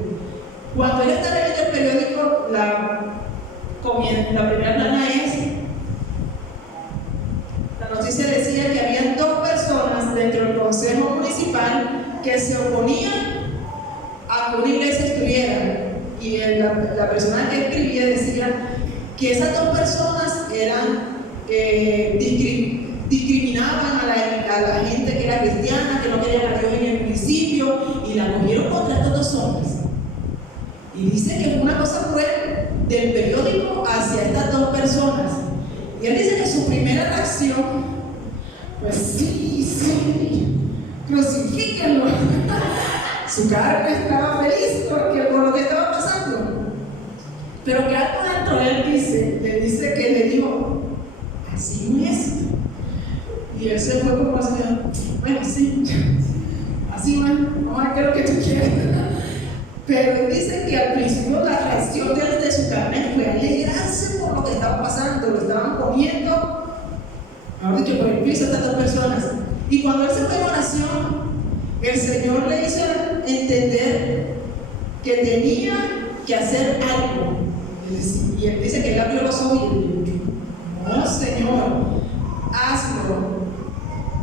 Cuando él está leyendo el periódico, la primera plana es, la noticia decía que había dos personas dentro del consejo municipal que se oponían a que una iglesia estuviera, y la persona que escribía decía que esas dos personas discriminaban a la gente que era cristiana, que no querían a Dios en el municipio, y la cogieron contra estos dos hombres. Y dice que una cosa fue del periódico hacia estas dos personas. Y él dice que su primera reacción, pues sí, crucifíquenlo. Su carne estaba feliz por lo que estaba pasando. Pero que algo dentro de él le dice que le dijo, así no es. Y él se fue como así, bueno, sí, así no es, vamos a ver qué es lo que tú quieres. Pero él dice que al principio la reacción de su carne fue alegrarse por lo que estaba pasando, lo estaban poniendo, mejor dicho, por el piso estas dos personas. Y cuando él se fue en oración, el Señor le hizo entender que tenía que hacer algo. Y él dice que él abrió los ojos y dijo, no, Señor, hazlo.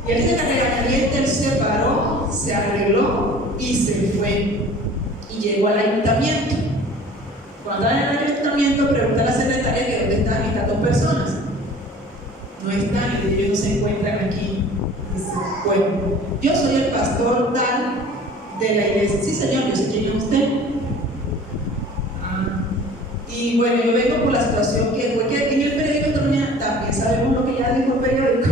Y él dice que a regañadientes él se paró, se arregló y se fue. Y llegó al ayuntamiento. Cuando estaba en el ayuntamiento, pregunta a la secretaria que dónde están estas dos personas. No están, y ellos no se encuentran aquí. Dice, bueno, yo soy el pastor tal de la iglesia. Sí, señor, yo sé quién es usted. Y bueno, yo vengo por la situación que fue que en el periódico esta mañana también sabemos lo que ya dijo el periódico.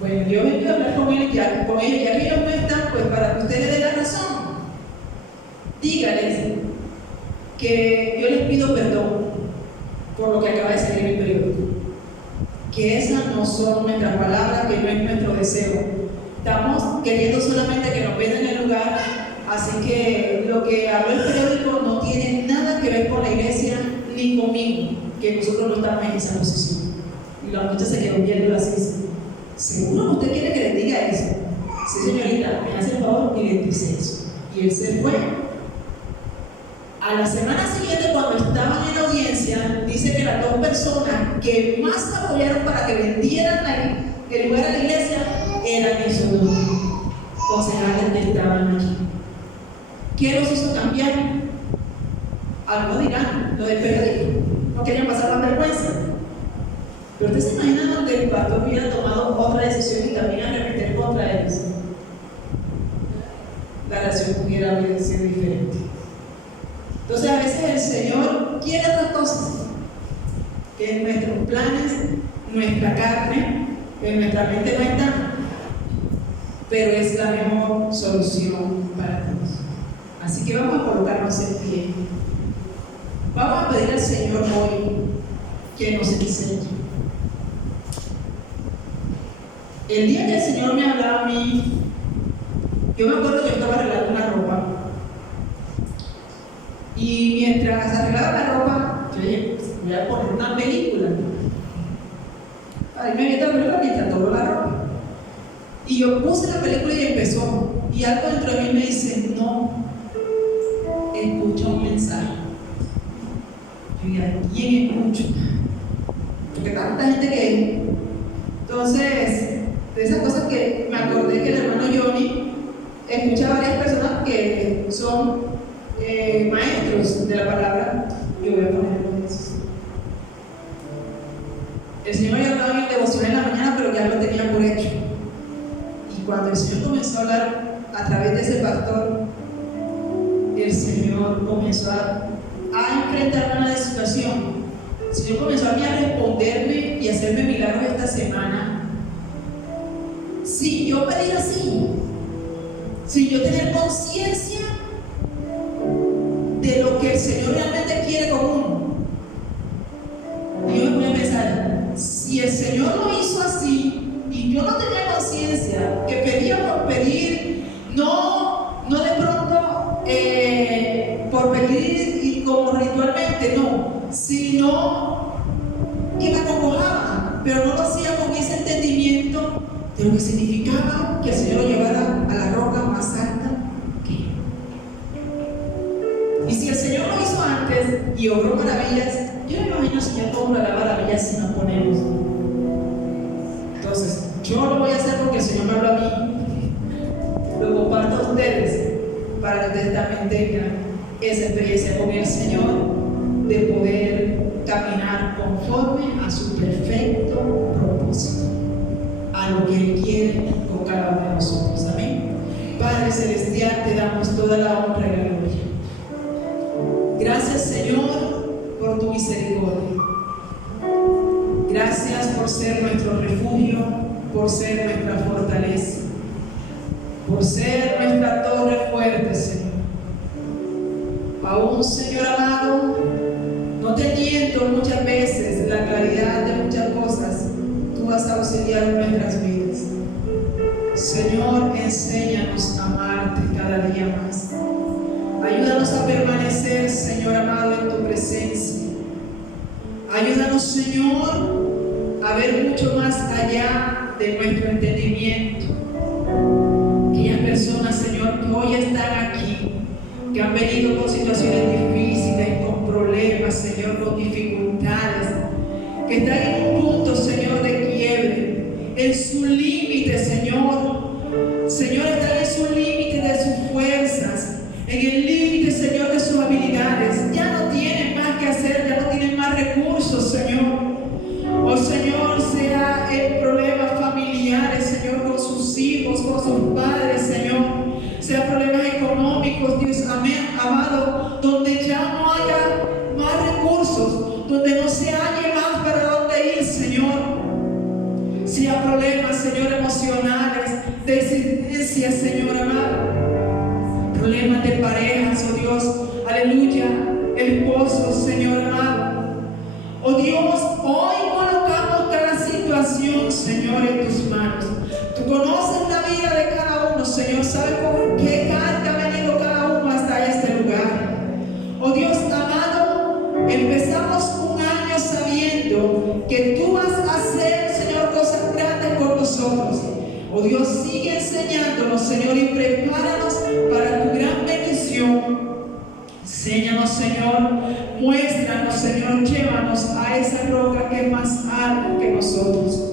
Bueno, yo vengo a hablar con ellos, ya que ellos no están, pues para que ustedes den la razón. Dígales que yo les pido perdón por lo que acaba de salir en el periódico. Que esas no son nuestras palabras, que no es nuestro deseo. Estamos queriendo solamente que nos vean en el lugar, así que lo que habló el periódico no tiene nada que ver con la iglesia ni conmigo, que nosotros no estamos en esa posición. Y la muchacha se quedó viendo así. ¿Seguro usted quiere que le diga eso? Sí, señorita, me hace el favor y le dice eso. Y él se fue. A la semana siguiente, cuando estaban en la audiencia, dice que las dos personas que más apoyaron para que vendieran el lugar a la iglesia eran esos dos concejales que estaban allí. ¿Qué los hizo cambiar? Algo dirán, lo del periódico. No querían pasar más vergüenza. Pero usted se imagina donde el pastor hubiera tomado otra decisión y también arremeter contra ellos. La reacción hubiera sido diferente. Entonces, a veces el Señor quiere otras cosas que en nuestros planes, nuestra carne, en nuestra mente no están, pero es la mejor solución para todos. Así que vamos a colocarnos en pie. Vamos a pedir al Señor hoy que nos enseñe. El día que el Señor me hablaba a mí, yo me acuerdo que yo estaba arreglando una ropa. Y mientras arreglaba la ropa, yo dije, voy a poner una película. Para irme viendo la película mientras doblo la ropa. Y yo puse la película y empezó. Y algo dentro de mí me dice, no, escucha un mensaje. Yo dije, ¿a quién escucho? Porque tanta gente que... Entonces, de esas cosas que me acordé que el hermano Johnny escucha a varias personas que son maestros de la palabra. Yo voy a ponerlo eso. El Señor había hablado en el devoción en la mañana, pero ya lo tenía por hecho. Y cuando el Señor comenzó a hablar a través de ese pastor, el Señor comenzó a enfrentarme a una situación. El Señor comenzó a mí a responderme y a hacerme milagros esta semana sin yo pedir así, sin yo tener conciencia de lo que el Señor realmente quiere con uno. Y yo me voy a pensar, si el Señor lo hizo así y yo no tenía conciencia, que pedía por pedir, no de pronto por pedir y como ritualmente, no, sino que me acongojaba, pero no lo hacía con ese entendimiento de lo que significaba que el Señor lo llevara a la roca más alta que yo. Y si el Señor lo hizo antes y obró maravillas, yo me imagino, Señor, cómo la maravilla si nos ponemos. Entonces, yo lo voy a hacer porque el Señor me habló a mí. Lo comparto a ustedes para que ustedes también tengan esa experiencia con el Señor de poder caminar conforme a su perfecto propósito, a lo que Él quiere con cada uno de nosotros. Amén. Padre Celestial, te damos toda la honra y la gloria. Gracias, Señor, por tu misericordia. Gracias por ser nuestro refugio, por ser nuestra fortaleza, por ser nuestra torre fuerte, Señor. Aún, Señor amado, no teniendo muchas veces la claridad de muchas cosas, tú vas a auxiliar nuestras vidas. Señor, enséñanos a amarte cada día más. Ayúdanos a permanecer, Señor amado, en tu presencia. Ayúdanos, Señor, a ver mucho más allá de nuestro entendimiento. Aquellas personas, Señor, que hoy están aquí, que han venido con situaciones difíciles, con problemas, Señor, con dificultades, que están en un punto, Señor, de quiebre, en su límite, Señor. Señor, están en su límite de sus fuerzas, en el límite, Señor, de sus habilidades. Ya no tienen más que hacer, ya no tienen más recursos, Señor. Oh, Señor, sea en problemas familiares, Señor, con sus hijos, con sus padres, Señor. Sea problemas económicos, Dios, amén, amado, donde ya no haya más recursos, donde no se halle más para dónde ir, Señor. Sea problemas, Señor, emocionales, de existencia, Señor, amado. Problemas de parejas, oh Dios, aleluya, esposos, Señor amado. Oh Dios, hoy colocamos cada situación, Señor, en tus manos. Tú conoces la vida de cada uno, Señor, sabes con qué carga ha venido cada uno hasta este lugar. Oh Dios amado, empezamos un año sabiendo que tú vas a hacer, Señor, cosas grandes con nosotros. Oh Dios, sigue enseñándonos, Señor, y prepáranos para tu gran bendición. Enséñanos, Señor, muéstranos, Señor, llévanos a esa roca que es más alta que nosotros.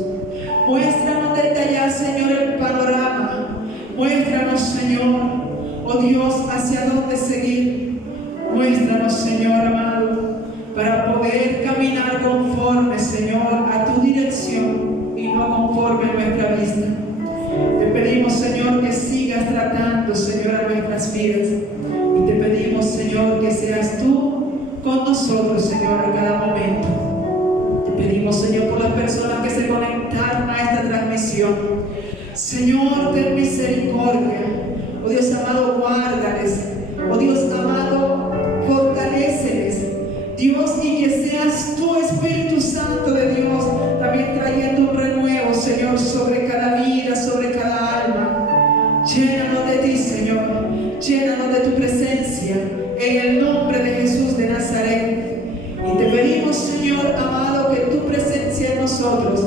Muéstranos detallar, Señor, el panorama. Muéstranos, Señor, oh Dios, hacia dónde seguir. Muéstranos, Señor amado, para poder caminar conforme, Señor, a tu dirección y no conforme a nuestra vista. Te pedimos, Señor, que sigas tratando, Señor, a nuestras vidas. Y te pedimos, Señor, que seas tú con nosotros, Señor, a cada momento. Te pedimos, Señor, por las personas que se conectaron a esta transmisión. Señor, ten misericordia. Oh Dios amado, guárdales. Oh Dios amado, fortaléceles. Dios, y que seas tú, Espíritu Santo de Dios, también trayendo un renuevo, Señor, sobre cada vida, sobre cada alma. Llénanos de ti, Señor. Llénanos de tu presencia, en el nombre de Jesús de Nazaret. Y te pedimos, Señor amado, que tu presencia en nosotros